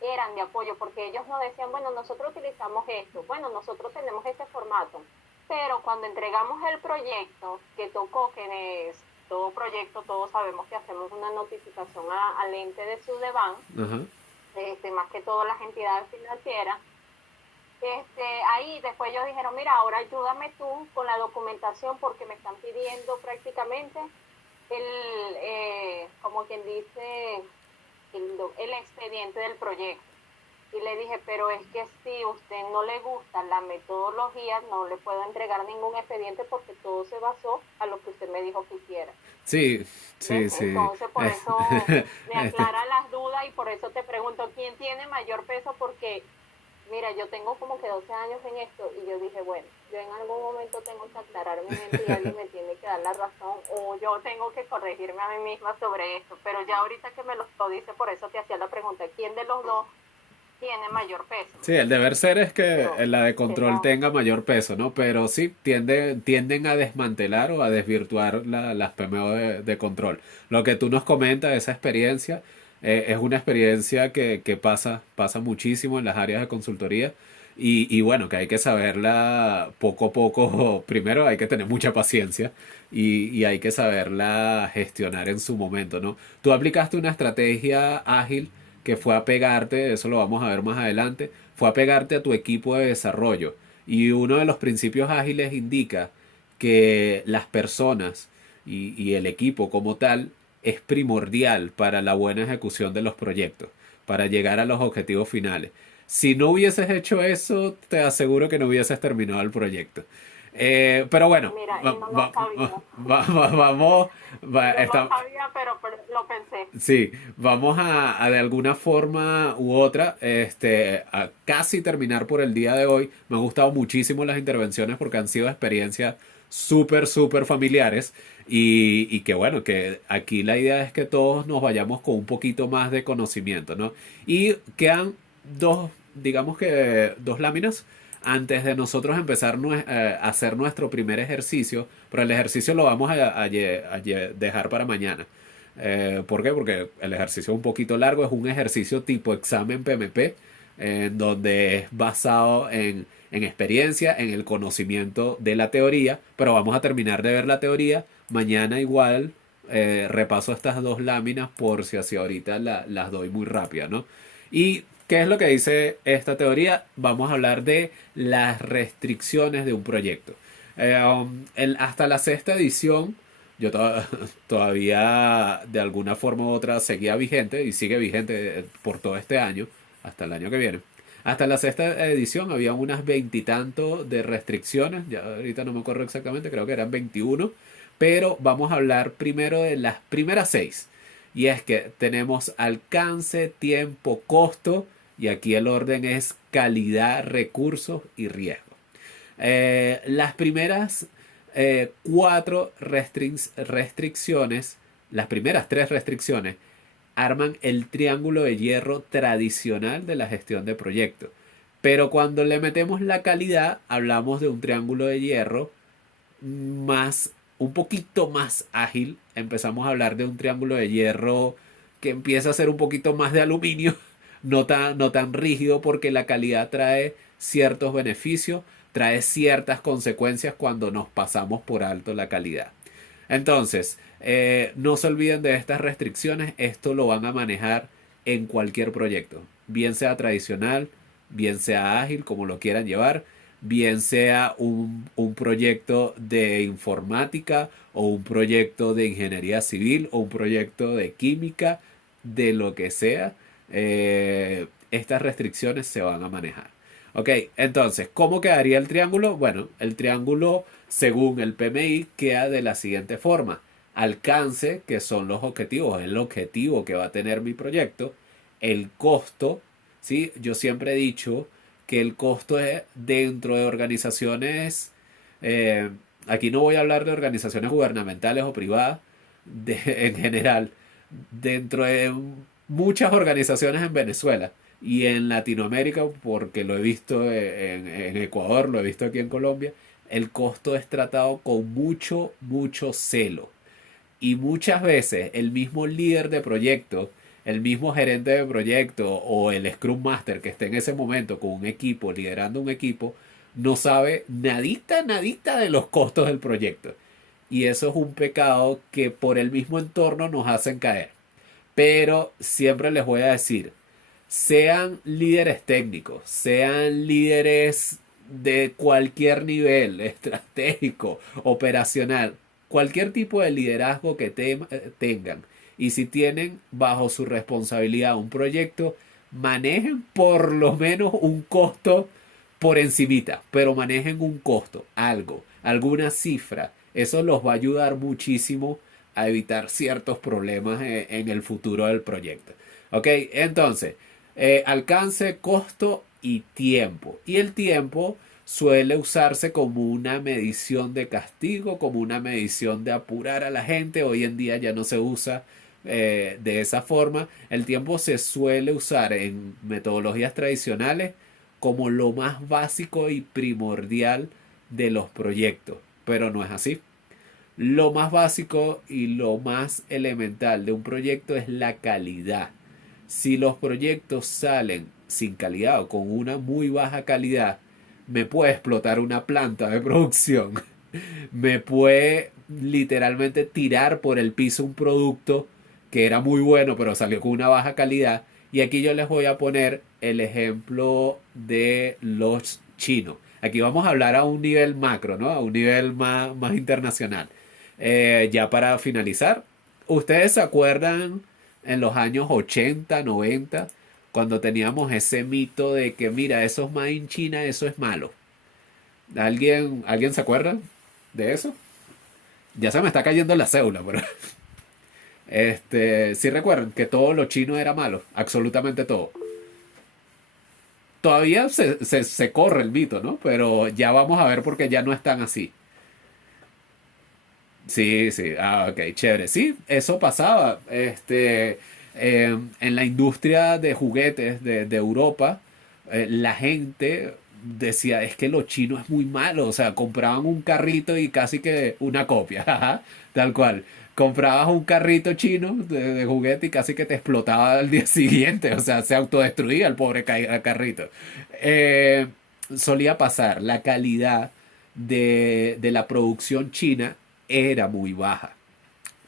eran de apoyo, porque ellos nos decían, bueno, nosotros utilizamos esto, bueno, nosotros tenemos este formato, pero cuando entregamos el proyecto, que tocó, que es todo proyecto, todos sabemos que hacemos una notificación al ente de Sudeban, más que todas las entidades financieras. Ahí después ellos dijeron, mira, ahora ayúdame tú con la documentación porque me están pidiendo prácticamente como quien dice, el expediente del proyecto. Y le dije, pero es que si a usted no le gusta la metodología, no le puedo entregar ningún expediente porque todo se basó a lo que usted me dijo que hiciera. Sí, sí, sí. Entonces, por eso me aclara las dudas y por eso te pregunto, ¿quién tiene mayor peso? Porque mira, yo tengo como que 12 años en esto y yo dije, bueno, yo en algún momento tengo que aclarar mi mente y alguien me tiene que dar la razón o yo tengo que corregirme a mí misma sobre esto. Pero ya ahorita que me lo dice, por eso te hacía la pregunta, ¿quién de los dos tiene mayor peso? Sí, el deber ser es que No, la de control no. tenga mayor peso, ¿no? Pero sí, tienden a desmantelar o a desvirtuar las PMO de control. Lo que tú nos comentas, esa experiencia, es una experiencia que pasa muchísimo en las áreas de consultoría y bueno, que hay que saberla poco a poco. Primero hay que tener mucha paciencia y hay que saberla gestionar en su momento, ¿no? Tú aplicaste una estrategia ágil que fue apegarte, eso lo vamos a ver más adelante, fue apegarte a tu equipo de desarrollo. Y uno de los principios ágiles indica que las personas y el equipo como tal es primordial para la buena ejecución de los proyectos, para llegar a los objetivos finales. Si no hubieses hecho eso, te aseguro que no hubieses terminado el proyecto. Pero bueno, Mira, y no lo sabía. vamos, No lo sabía, pero lo pensé. sí, vamos a de alguna forma u otra, a casi terminar por el día de hoy. Me han gustado muchísimo las intervenciones porque han sido experiencias súper familiares y que bueno, que aquí la idea es que todos nos vayamos con un poquito más de conocimiento, ¿no? Y quedan digamos que dos láminas antes de nosotros empezar a hacer nuestro primer ejercicio, pero el ejercicio lo vamos a dejar para mañana. ¿Por qué? Porque el ejercicio es un poquito largo, es un ejercicio tipo examen PMP, en donde es basado en experiencia, en el conocimiento de la teoría, pero vamos a terminar de ver la teoría. Mañana igual repaso estas dos láminas por si así ahorita las doy muy rápida, ¿no? Y ¿qué es lo que dice esta teoría? Vamos a hablar de las restricciones de un proyecto. Hasta la sexta edición, yo todavía de alguna forma u otra seguía vigente y sigue vigente por todo este año, hasta el año que viene. Hasta la sexta edición había unas veintitantos de restricciones, ya ahorita no me acuerdo exactamente, creo que eran 21, pero vamos a hablar primero de las primeras 6. Y es que tenemos alcance, tiempo, costo, y aquí el orden es calidad, recursos y riesgo. Las primeras 4 restricciones, las primeras 3 restricciones, arman el triángulo de hierro tradicional de la gestión de proyectos. Pero cuando le metemos la calidad, hablamos de un triángulo de hierro un poquito más ágil. Empezamos a hablar de un triángulo de hierro que empieza a ser un poquito más de aluminio, no tan rígido, porque la calidad trae ciertos beneficios, trae ciertas consecuencias cuando nos pasamos por alto la calidad. Entonces, no se olviden de estas restricciones. Esto lo van a manejar en cualquier proyecto, bien sea tradicional, bien sea ágil, como lo quieran llevar. bien sea un proyecto de informática o un proyecto de ingeniería civil o un proyecto de química, de lo que sea, estas restricciones se van a manejar. Ok, entonces, ¿cómo quedaría el triángulo? Bueno, el triángulo, según el PMI, queda de la siguiente forma. Alcance, que son los objetivos, el objetivo que va a tener mi proyecto. El costo, ¿sí? Yo siempre he dicho que el costo es dentro de organizaciones, eh, aquí no voy a hablar de organizaciones gubernamentales o privadas, en general, dentro de muchas organizaciones en Venezuela y en Latinoamérica, porque lo he visto en Ecuador, lo he visto aquí en Colombia, el costo es tratado con mucho, mucho celo. Y muchas veces el mismo líder de proyecto, el mismo gerente de proyecto o el Scrum Master que esté en ese momento con un equipo, liderando un equipo, no sabe nadita, nadita de los costos del proyecto. Y eso es un pecado que por el mismo entorno nos hacen caer. Pero siempre les voy a decir, sean líderes técnicos, sean líderes de cualquier nivel, estratégico, operacional, cualquier tipo de liderazgo que tengan. Y si tienen bajo su responsabilidad un proyecto, manejen por lo menos un costo por encimita, pero manejen un costo, algo, alguna cifra. Eso los va a ayudar muchísimo a evitar ciertos problemas en el futuro del proyecto. Ok, entonces, alcance, costo y tiempo. Y el tiempo suele usarse como una medición de castigo, como una medición de apurar a la gente. Hoy en día ya no se usa de esa forma. El tiempo se suele usar en metodologías tradicionales como lo más básico y primordial de los proyectos, pero no es así. Lo más básico y lo más elemental de un proyecto es la calidad. Si los proyectos salen sin calidad o con una muy baja calidad, me puede explotar una planta de producción. Me puede literalmente tirar por el piso un producto que era muy bueno pero salió con una baja calidad. Y aquí yo les voy a poner el ejemplo de los chinos. Aquí vamos a hablar a un nivel macro, ¿no? A un nivel más internacional. Ya para finalizar, ¿ustedes se acuerdan en los años 80, 90, cuando teníamos ese mito de que, mira, eso es made in China, eso es malo? ¿Alguien se acuerda de eso? Ya se me está cayendo la cédula, pero sí recuerdan que todo lo chino era malo, absolutamente todo. Todavía se corre el mito, ¿no? Pero ya vamos a ver porque ya no es tan así. Sí, sí, ok, chévere. Sí, eso pasaba. En la industria de juguetes de Europa, la gente decía, es que lo chino es muy malo. O sea, compraban un carrito y casi que una copia, ajá, tal cual. Comprabas un carrito chino de juguete y casi que te explotaba al día siguiente. O sea, se autodestruía el pobre carrito. Eh, Solía pasar, la calidad de la producción china era muy baja.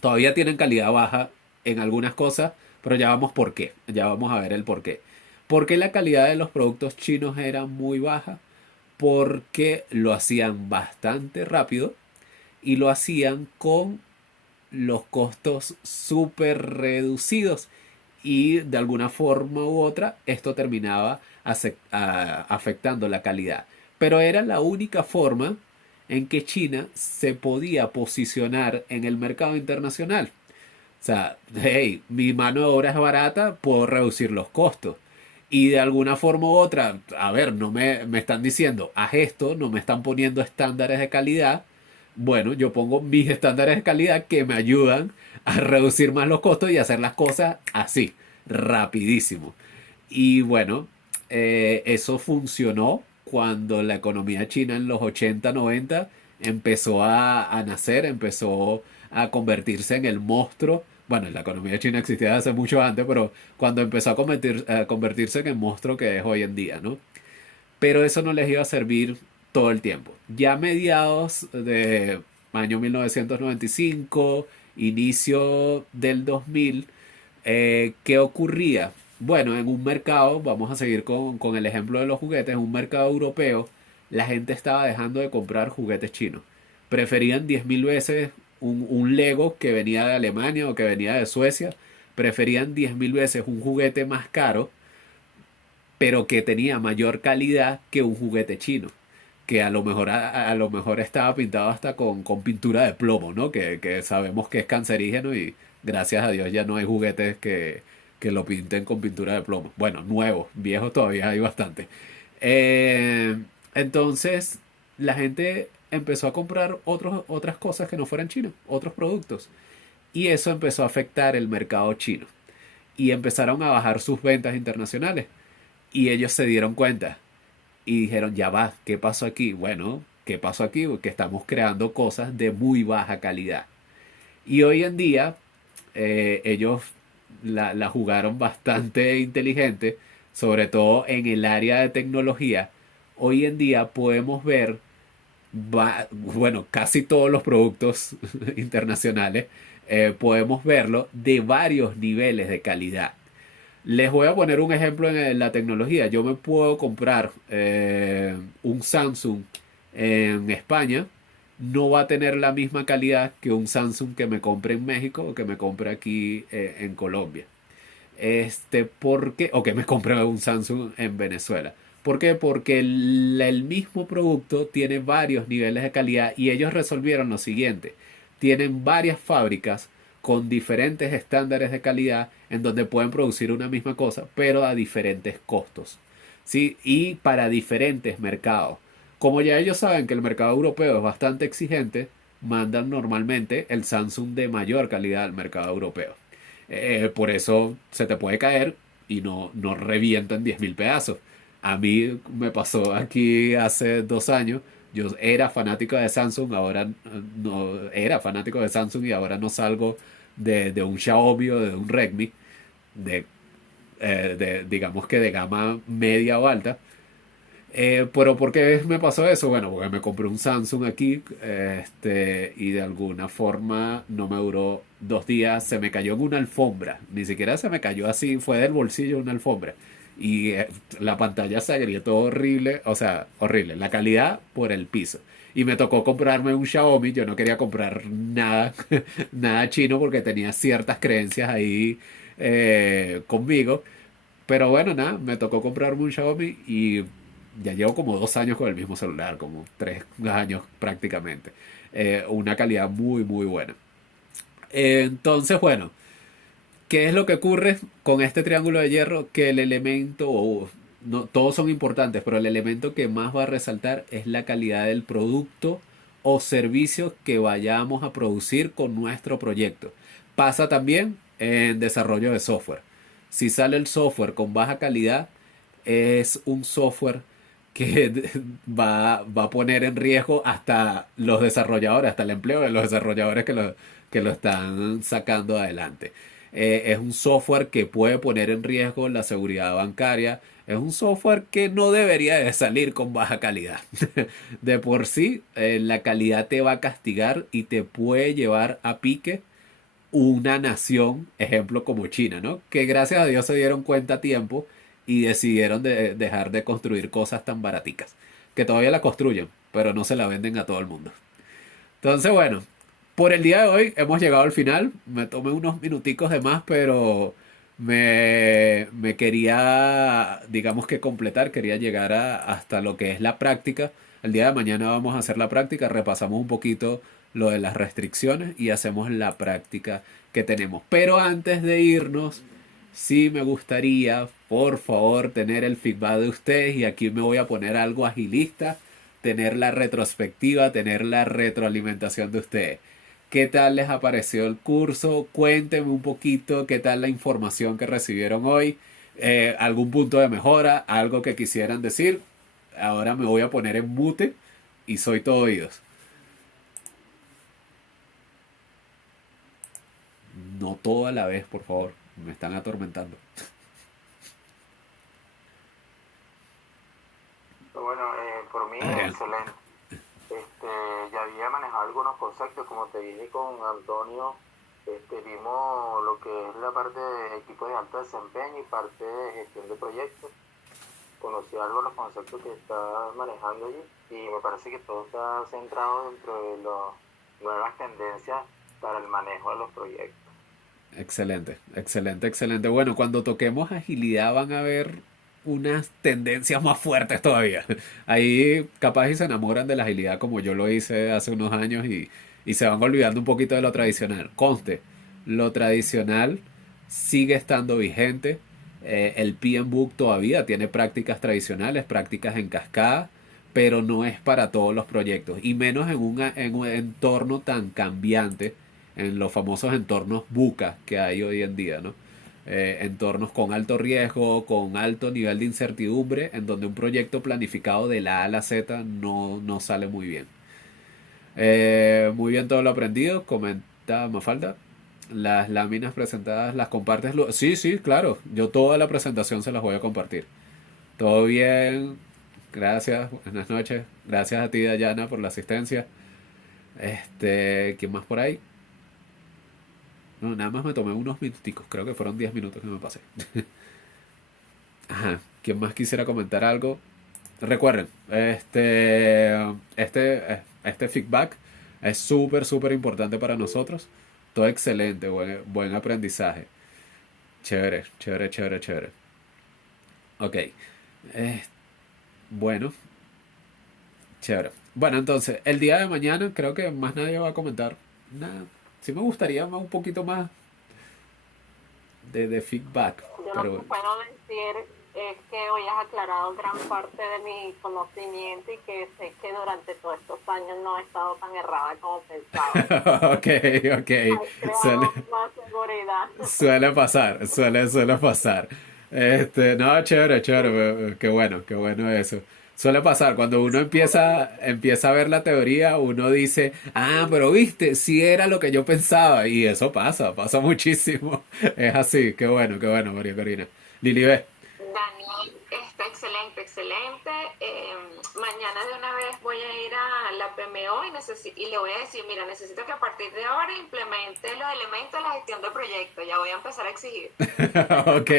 Todavía tienen calidad baja en algunas cosas, pero ya vamos por qué. Ya vamos a ver el por qué. ¿Por qué la calidad de los productos chinos era muy baja? Porque lo hacían bastante rápido y lo hacían con los costos súper reducidos. Y de alguna forma u otra esto terminaba afectando la calidad. Pero era la única forma en que China se podía posicionar en el mercado internacional. O sea, hey, mi mano de obra es barata, puedo reducir los costos. Y de alguna forma u otra, a ver, no me están diciendo, haz esto, no me están poniendo estándares de calidad. Bueno, yo pongo mis estándares de calidad que me ayudan a reducir más los costos y hacer las cosas así, rapidísimo. Y bueno, eso funcionó cuando la economía china en los 80, 90 empezó a nacer, empezó a convertirse en el monstruo. Bueno, la economía china existía desde hace mucho antes, pero cuando empezó a convertirse en el monstruo que es hoy en día, ¿no? Pero eso no les iba a servir todo el tiempo. Ya a mediados de año 1995, inicio del 2000, ¿qué ocurría? Bueno, en un mercado, vamos a seguir con el ejemplo de los juguetes, en un mercado europeo, la gente estaba dejando de comprar juguetes chinos. Preferían 10.000 veces un Lego que venía de Alemania o que venía de Suecia. Preferían 10.000 veces un juguete más caro, pero que tenía mayor calidad que un juguete chino. Que a lo mejor estaba pintado hasta con pintura de plomo, ¿no? Que sabemos que es cancerígeno y gracias a Dios ya no hay juguetes que lo pinten con pintura de plomo. Bueno, nuevos, viejos todavía hay bastante. Eh, entonces, la gente empezó a comprar otras cosas que no fueran chinos, otros productos. Y eso empezó a afectar el mercado chino. Y empezaron a bajar sus ventas internacionales. Y ellos se dieron cuenta y dijeron, ya va, ¿qué pasó aquí? Bueno, ¿qué pasó aquí? Que estamos creando cosas de muy baja calidad. Y hoy en día ellos la jugaron bastante inteligente, sobre todo en el área de tecnología. Hoy en día podemos ver, bueno, casi todos los productos internacionales, podemos verlo de varios niveles de calidad. Les voy a poner un ejemplo en la tecnología. Yo me puedo comprar un Samsung en España. No va a tener la misma calidad que un Samsung que me compre en México o que me compre aquí en Colombia. ¿Por qué? O que me compre un Samsung en Venezuela. ¿Por qué? Porque el mismo producto tiene varios niveles de calidad y ellos resolvieron lo siguiente. Tienen varias fábricas con diferentes estándares de calidad en donde pueden producir una misma cosa, pero a diferentes costos, ¿sí? Y para diferentes mercados. Como ya ellos saben que el mercado europeo es bastante exigente, mandan normalmente el Samsung de mayor calidad al mercado europeo. Por eso se te puede caer y no revienta en 10.000 pedazos. A mí me pasó aquí hace 2 años. Yo era fanático de Samsung, ahora no era fanático de Samsung y ahora no salgo de un Xiaomi o de un Redmi, de, digamos que de gama media o alta. Pero ¿por qué me pasó eso? Bueno, porque me compré un Samsung aquí y de alguna forma no me duró 2 días, se me cayó en una alfombra, ni siquiera se me cayó así, fue del bolsillo una alfombra. Y la pantalla se agrietó horrible, o sea, horrible, la calidad por el piso. Y me tocó comprarme un Xiaomi, yo no quería comprar nada, nada chino porque tenía ciertas creencias ahí conmigo. Pero bueno, nada, me tocó comprarme un Xiaomi y ya llevo como 2 años con el mismo celular, como 3 años prácticamente. Una calidad muy, muy buena. Entonces, bueno, ¿qué es lo que ocurre con este triángulo de hierro? Que el elemento, no, todos son importantes, pero el elemento que más va a resaltar es la calidad del producto o servicio que vayamos a producir con nuestro proyecto. Pasa también en desarrollo de software. Si sale el software con baja calidad, es un software que va a poner en riesgo hasta los desarrolladores, hasta el empleo de los desarrolladores que lo están sacando adelante. Es un software que puede poner en riesgo la seguridad bancaria. Es un software que no debería de salir con baja calidad. De por sí, la calidad te va a castigar y te puede llevar a pique una nación, ejemplo como China, ¿no? Que gracias a Dios se dieron cuenta a tiempo y decidieron dejar de construir cosas tan baraticas. Que todavía la construyen, pero no se la venden a todo el mundo. Entonces, bueno, por el día de hoy hemos llegado al final. Me tomé unos minuticos de más, pero me quería, digamos que completar, quería llegar hasta lo que es la práctica. El día de mañana vamos a hacer la práctica, repasamos un poquito lo de las restricciones y hacemos la práctica que tenemos. Pero antes de irnos, sí me gustaría, por favor, tener el feedback de ustedes y aquí me voy a poner algo agilista, tener la retrospectiva, tener la retroalimentación de ustedes. ¿Qué tal les ha parecido el curso? Cuéntenme un poquito qué tal la información que recibieron hoy. ¿Algún punto de mejora? ¿Algo que quisieran decir? Ahora me voy a poner en mute y soy todo oídos. No todo a la vez, por favor. Me están atormentando. Bueno, por mí Adrián. excelente. Ya había manejado algunos conceptos, como te dije con Antonio, vimos lo que es la parte de equipo de alto desempeño y parte de gestión de proyectos. conocí algo de los conceptos que estás manejando allí y me parece que todo está centrado dentro de las nuevas tendencias para el manejo de los proyectos. Excelente, excelente, excelente. Bueno, cuando toquemos agilidad van a ver unas tendencias más fuertes todavía. Ahí capaz y se enamoran de la agilidad como yo lo hice hace unos años y se van olvidando un poquito de lo tradicional. Conste, lo tradicional sigue estando vigente. El PM-Book todavía tiene prácticas tradicionales, prácticas en cascada, pero no es para todos los proyectos y menos en un entorno tan cambiante, en los famosos entornos buca que hay hoy en día, ¿no? Entornos con alto riesgo, con alto nivel de incertidumbre, en donde un proyecto planificado de la A a la Z no sale muy bien. Muy bien todo lo aprendido, comenta Mafalda. Las láminas presentadas, ¿las compartes? Sí, sí, claro. Yo toda la presentación se las voy a compartir. Todo bien. Gracias. Buenas noches. Gracias a ti, Dayana, por la asistencia. ¿Quién más por ahí? No, nada más me tomé unos minuticos. Creo que fueron 10 minutos que me pasé. Ajá. ¿Quién más quisiera comentar algo? Recuerden, este feedback es súper, súper importante para nosotros. Todo excelente, buen aprendizaje. Chévere, chévere, chévere, chévere. Ok. Bueno, chévere. Bueno, entonces, el día de mañana creo que más nadie va a comentar nada. Sí me gustaría un poquito más de feedback. Yo lo que puedo decir es que hoy has aclarado gran parte de mi conocimiento y que sé que durante todos estos años no he estado tan errada como pensaba. Ok. Más seguridad. Suele pasar, suele pasar. No, chévere, chévere, qué bueno eso. Suele pasar, cuando uno empieza a ver la teoría, uno dice, pero viste, sí era lo que yo pensaba, y eso pasa muchísimo. Es así, qué bueno, María Corina. Lili B. Daniel, está excelente, excelente. Mañana de una vez voy a ir a la PMO y le voy a decir, mira, necesito que a partir de ahora implemente los elementos de la gestión de proyectos. Ya voy a empezar a exigir. Ok.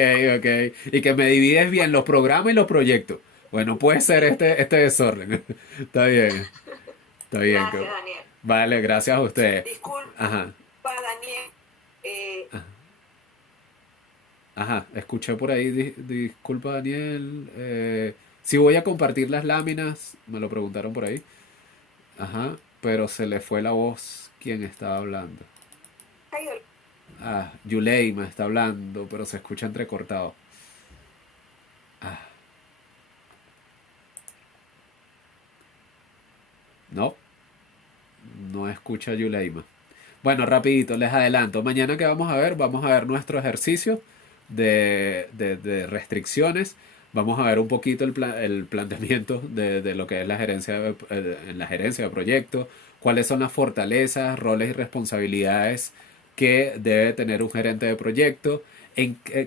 Y que me divides bien los programas y los proyectos. Bueno, puede ser este desorden. Está bien. Gracias, Daniel. Vale, gracias a ustedes. Disculpa, Ajá. Daniel. Ajá, escuché por ahí, disculpa Daniel, si voy a compartir las láminas, me lo preguntaron por ahí. Ajá, pero se le fue la voz quien estaba hablando. Yulei me está hablando, pero se escucha entrecortado. No escucha Yuleima. Bueno, rapidito, les adelanto. Mañana que vamos a ver nuestro ejercicio de restricciones. Vamos a ver un poquito el planteamiento de lo que es la gerencia en la gerencia de proyectos, cuáles son las fortalezas, roles y responsabilidades que debe tener un gerente de proyecto,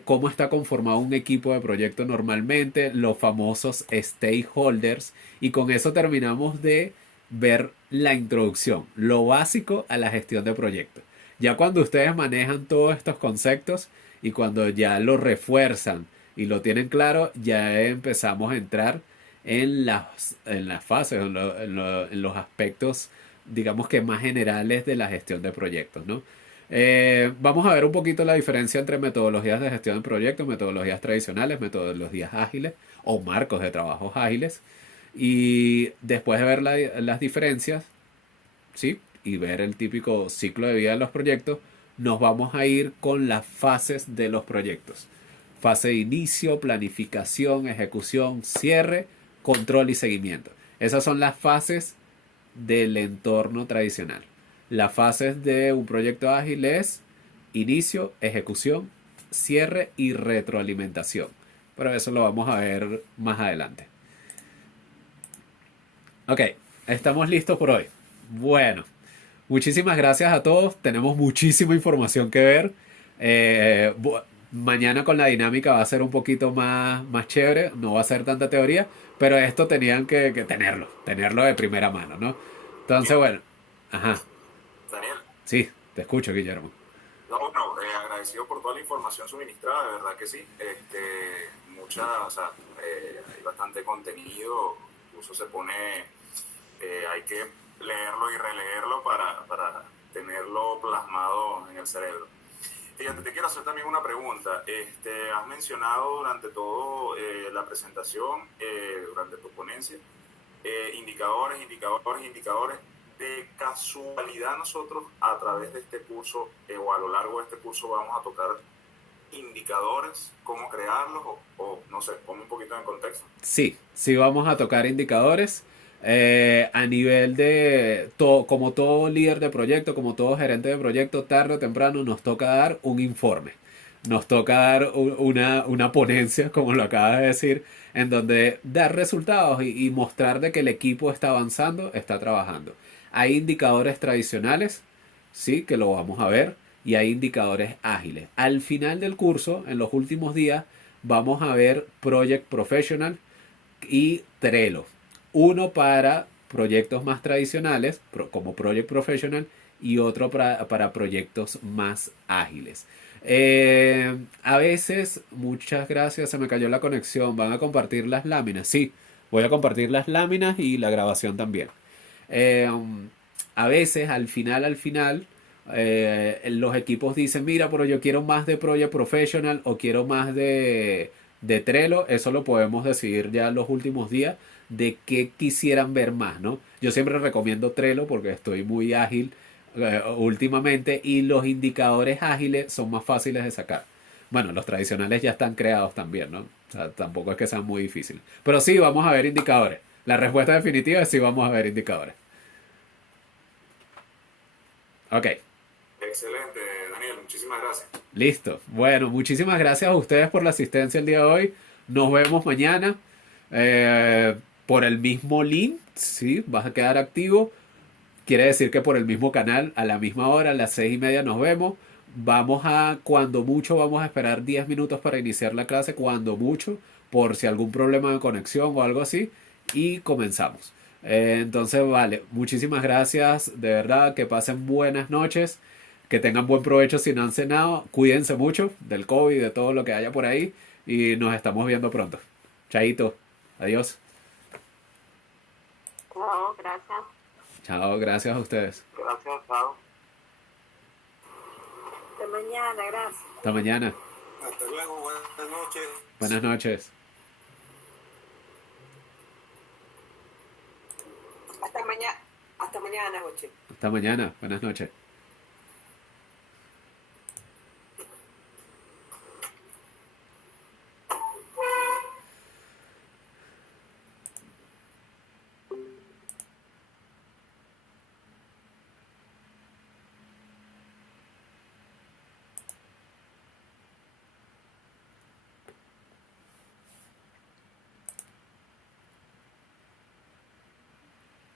cómo está conformado un equipo de proyecto normalmente, los famosos stakeholders, y con eso terminamos de ver la introducción, lo básico a la gestión de proyectos. Ya cuando ustedes manejan todos estos conceptos y cuando ya lo refuerzan y lo tienen claro, ya empezamos a entrar en las fases, en los aspectos, digamos que más generales de la gestión de proyectos, ¿no? Vamos a ver un poquito la diferencia entre metodologías de gestión de proyectos, metodologías tradicionales, metodologías ágiles o marcos de trabajos ágiles. Y después de ver las diferencias, ¿sí? Y ver el típico ciclo de vida de los proyectos, nos vamos a ir con las fases de los proyectos. Fase de inicio, planificación, ejecución, cierre, control y seguimiento. Esas son las fases del entorno tradicional. Las fases de un proyecto ágil es inicio, ejecución, cierre y retroalimentación. Pero eso lo vamos a ver más adelante. Ok, estamos listos por hoy. Bueno, muchísimas gracias a todos. Tenemos muchísima información que ver. Mañana con la dinámica va a ser un poquito más chévere. No va a ser tanta teoría, pero esto tenían que tenerlo de primera mano, ¿no? Entonces, bueno. Ajá. Daniel. Sí, te escucho, Guillermo. No, bueno, agradecido por toda la información suministrada, de verdad que sí. bastante contenido, incluso se pone, hay que leerlo y releerlo para tenerlo plasmado en el cerebro. Fíjate, te quiero hacer también una pregunta. Has mencionado durante todo la presentación, durante tu ponencia, indicadores. De casualidad nosotros a través de este curso o a lo largo de este curso vamos a tocar indicadores, cómo crearlos o no sé, ponme un poquito en contexto. Sí, sí vamos a tocar indicadores. A nivel de todo, como todo líder de proyecto, como todo gerente de proyecto, tarde o temprano nos toca dar un informe. Nos toca dar una ponencia, como lo acabas de decir, en donde dar resultados y mostrar de que el equipo está avanzando, está trabajando. Hay indicadores tradicionales, sí, que lo vamos a ver, y hay indicadores ágiles. Al final del curso, en los últimos días, vamos a ver Project Professional y Trello. Uno para proyectos más tradicionales, como Project Professional, y otro para proyectos más ágiles. A veces, muchas gracias, se me cayó la conexión. ¿Van a compartir las láminas? Sí, voy a compartir las láminas y la grabación también. Eh, a veces, al final, los equipos dicen, mira, pero yo quiero más de Project Professional o quiero más de Trello. Eso lo podemos decidir ya en los últimos días de qué quisieran ver más, ¿no? Yo siempre recomiendo Trello porque estoy muy ágil últimamente y los indicadores ágiles son más fáciles de sacar. Bueno, los tradicionales ya están creados también, ¿no? O sea, tampoco es que sean muy difíciles. Pero sí, vamos a ver indicadores. La respuesta definitiva es sí, vamos a ver indicadores. Ok. Excelente, Daniel, muchísimas gracias. Listo. Bueno, muchísimas gracias a ustedes por la asistencia el día de hoy. Nos vemos mañana por el mismo link. Sí, vas a quedar activo. Quiere decir que por el mismo canal, a la misma hora, a las 6:30 nos vemos. Cuando mucho, vamos a esperar 10 minutos para iniciar la clase, cuando mucho, por si algún problema de conexión o algo así. Y comenzamos. Entonces, vale, muchísimas gracias. De verdad, que pasen buenas noches. Que tengan buen provecho si no han cenado. Cuídense mucho del COVID, de todo lo que haya por ahí. Y nos estamos viendo pronto. Chaito. Adiós. No, gracias. Chao, gracias a ustedes. Gracias, chao. Hasta mañana, gracias. Hasta mañana. Hasta luego, buenas noches. Buenas noches. Hasta mañana, Joche. Hasta mañana. Buenas noches.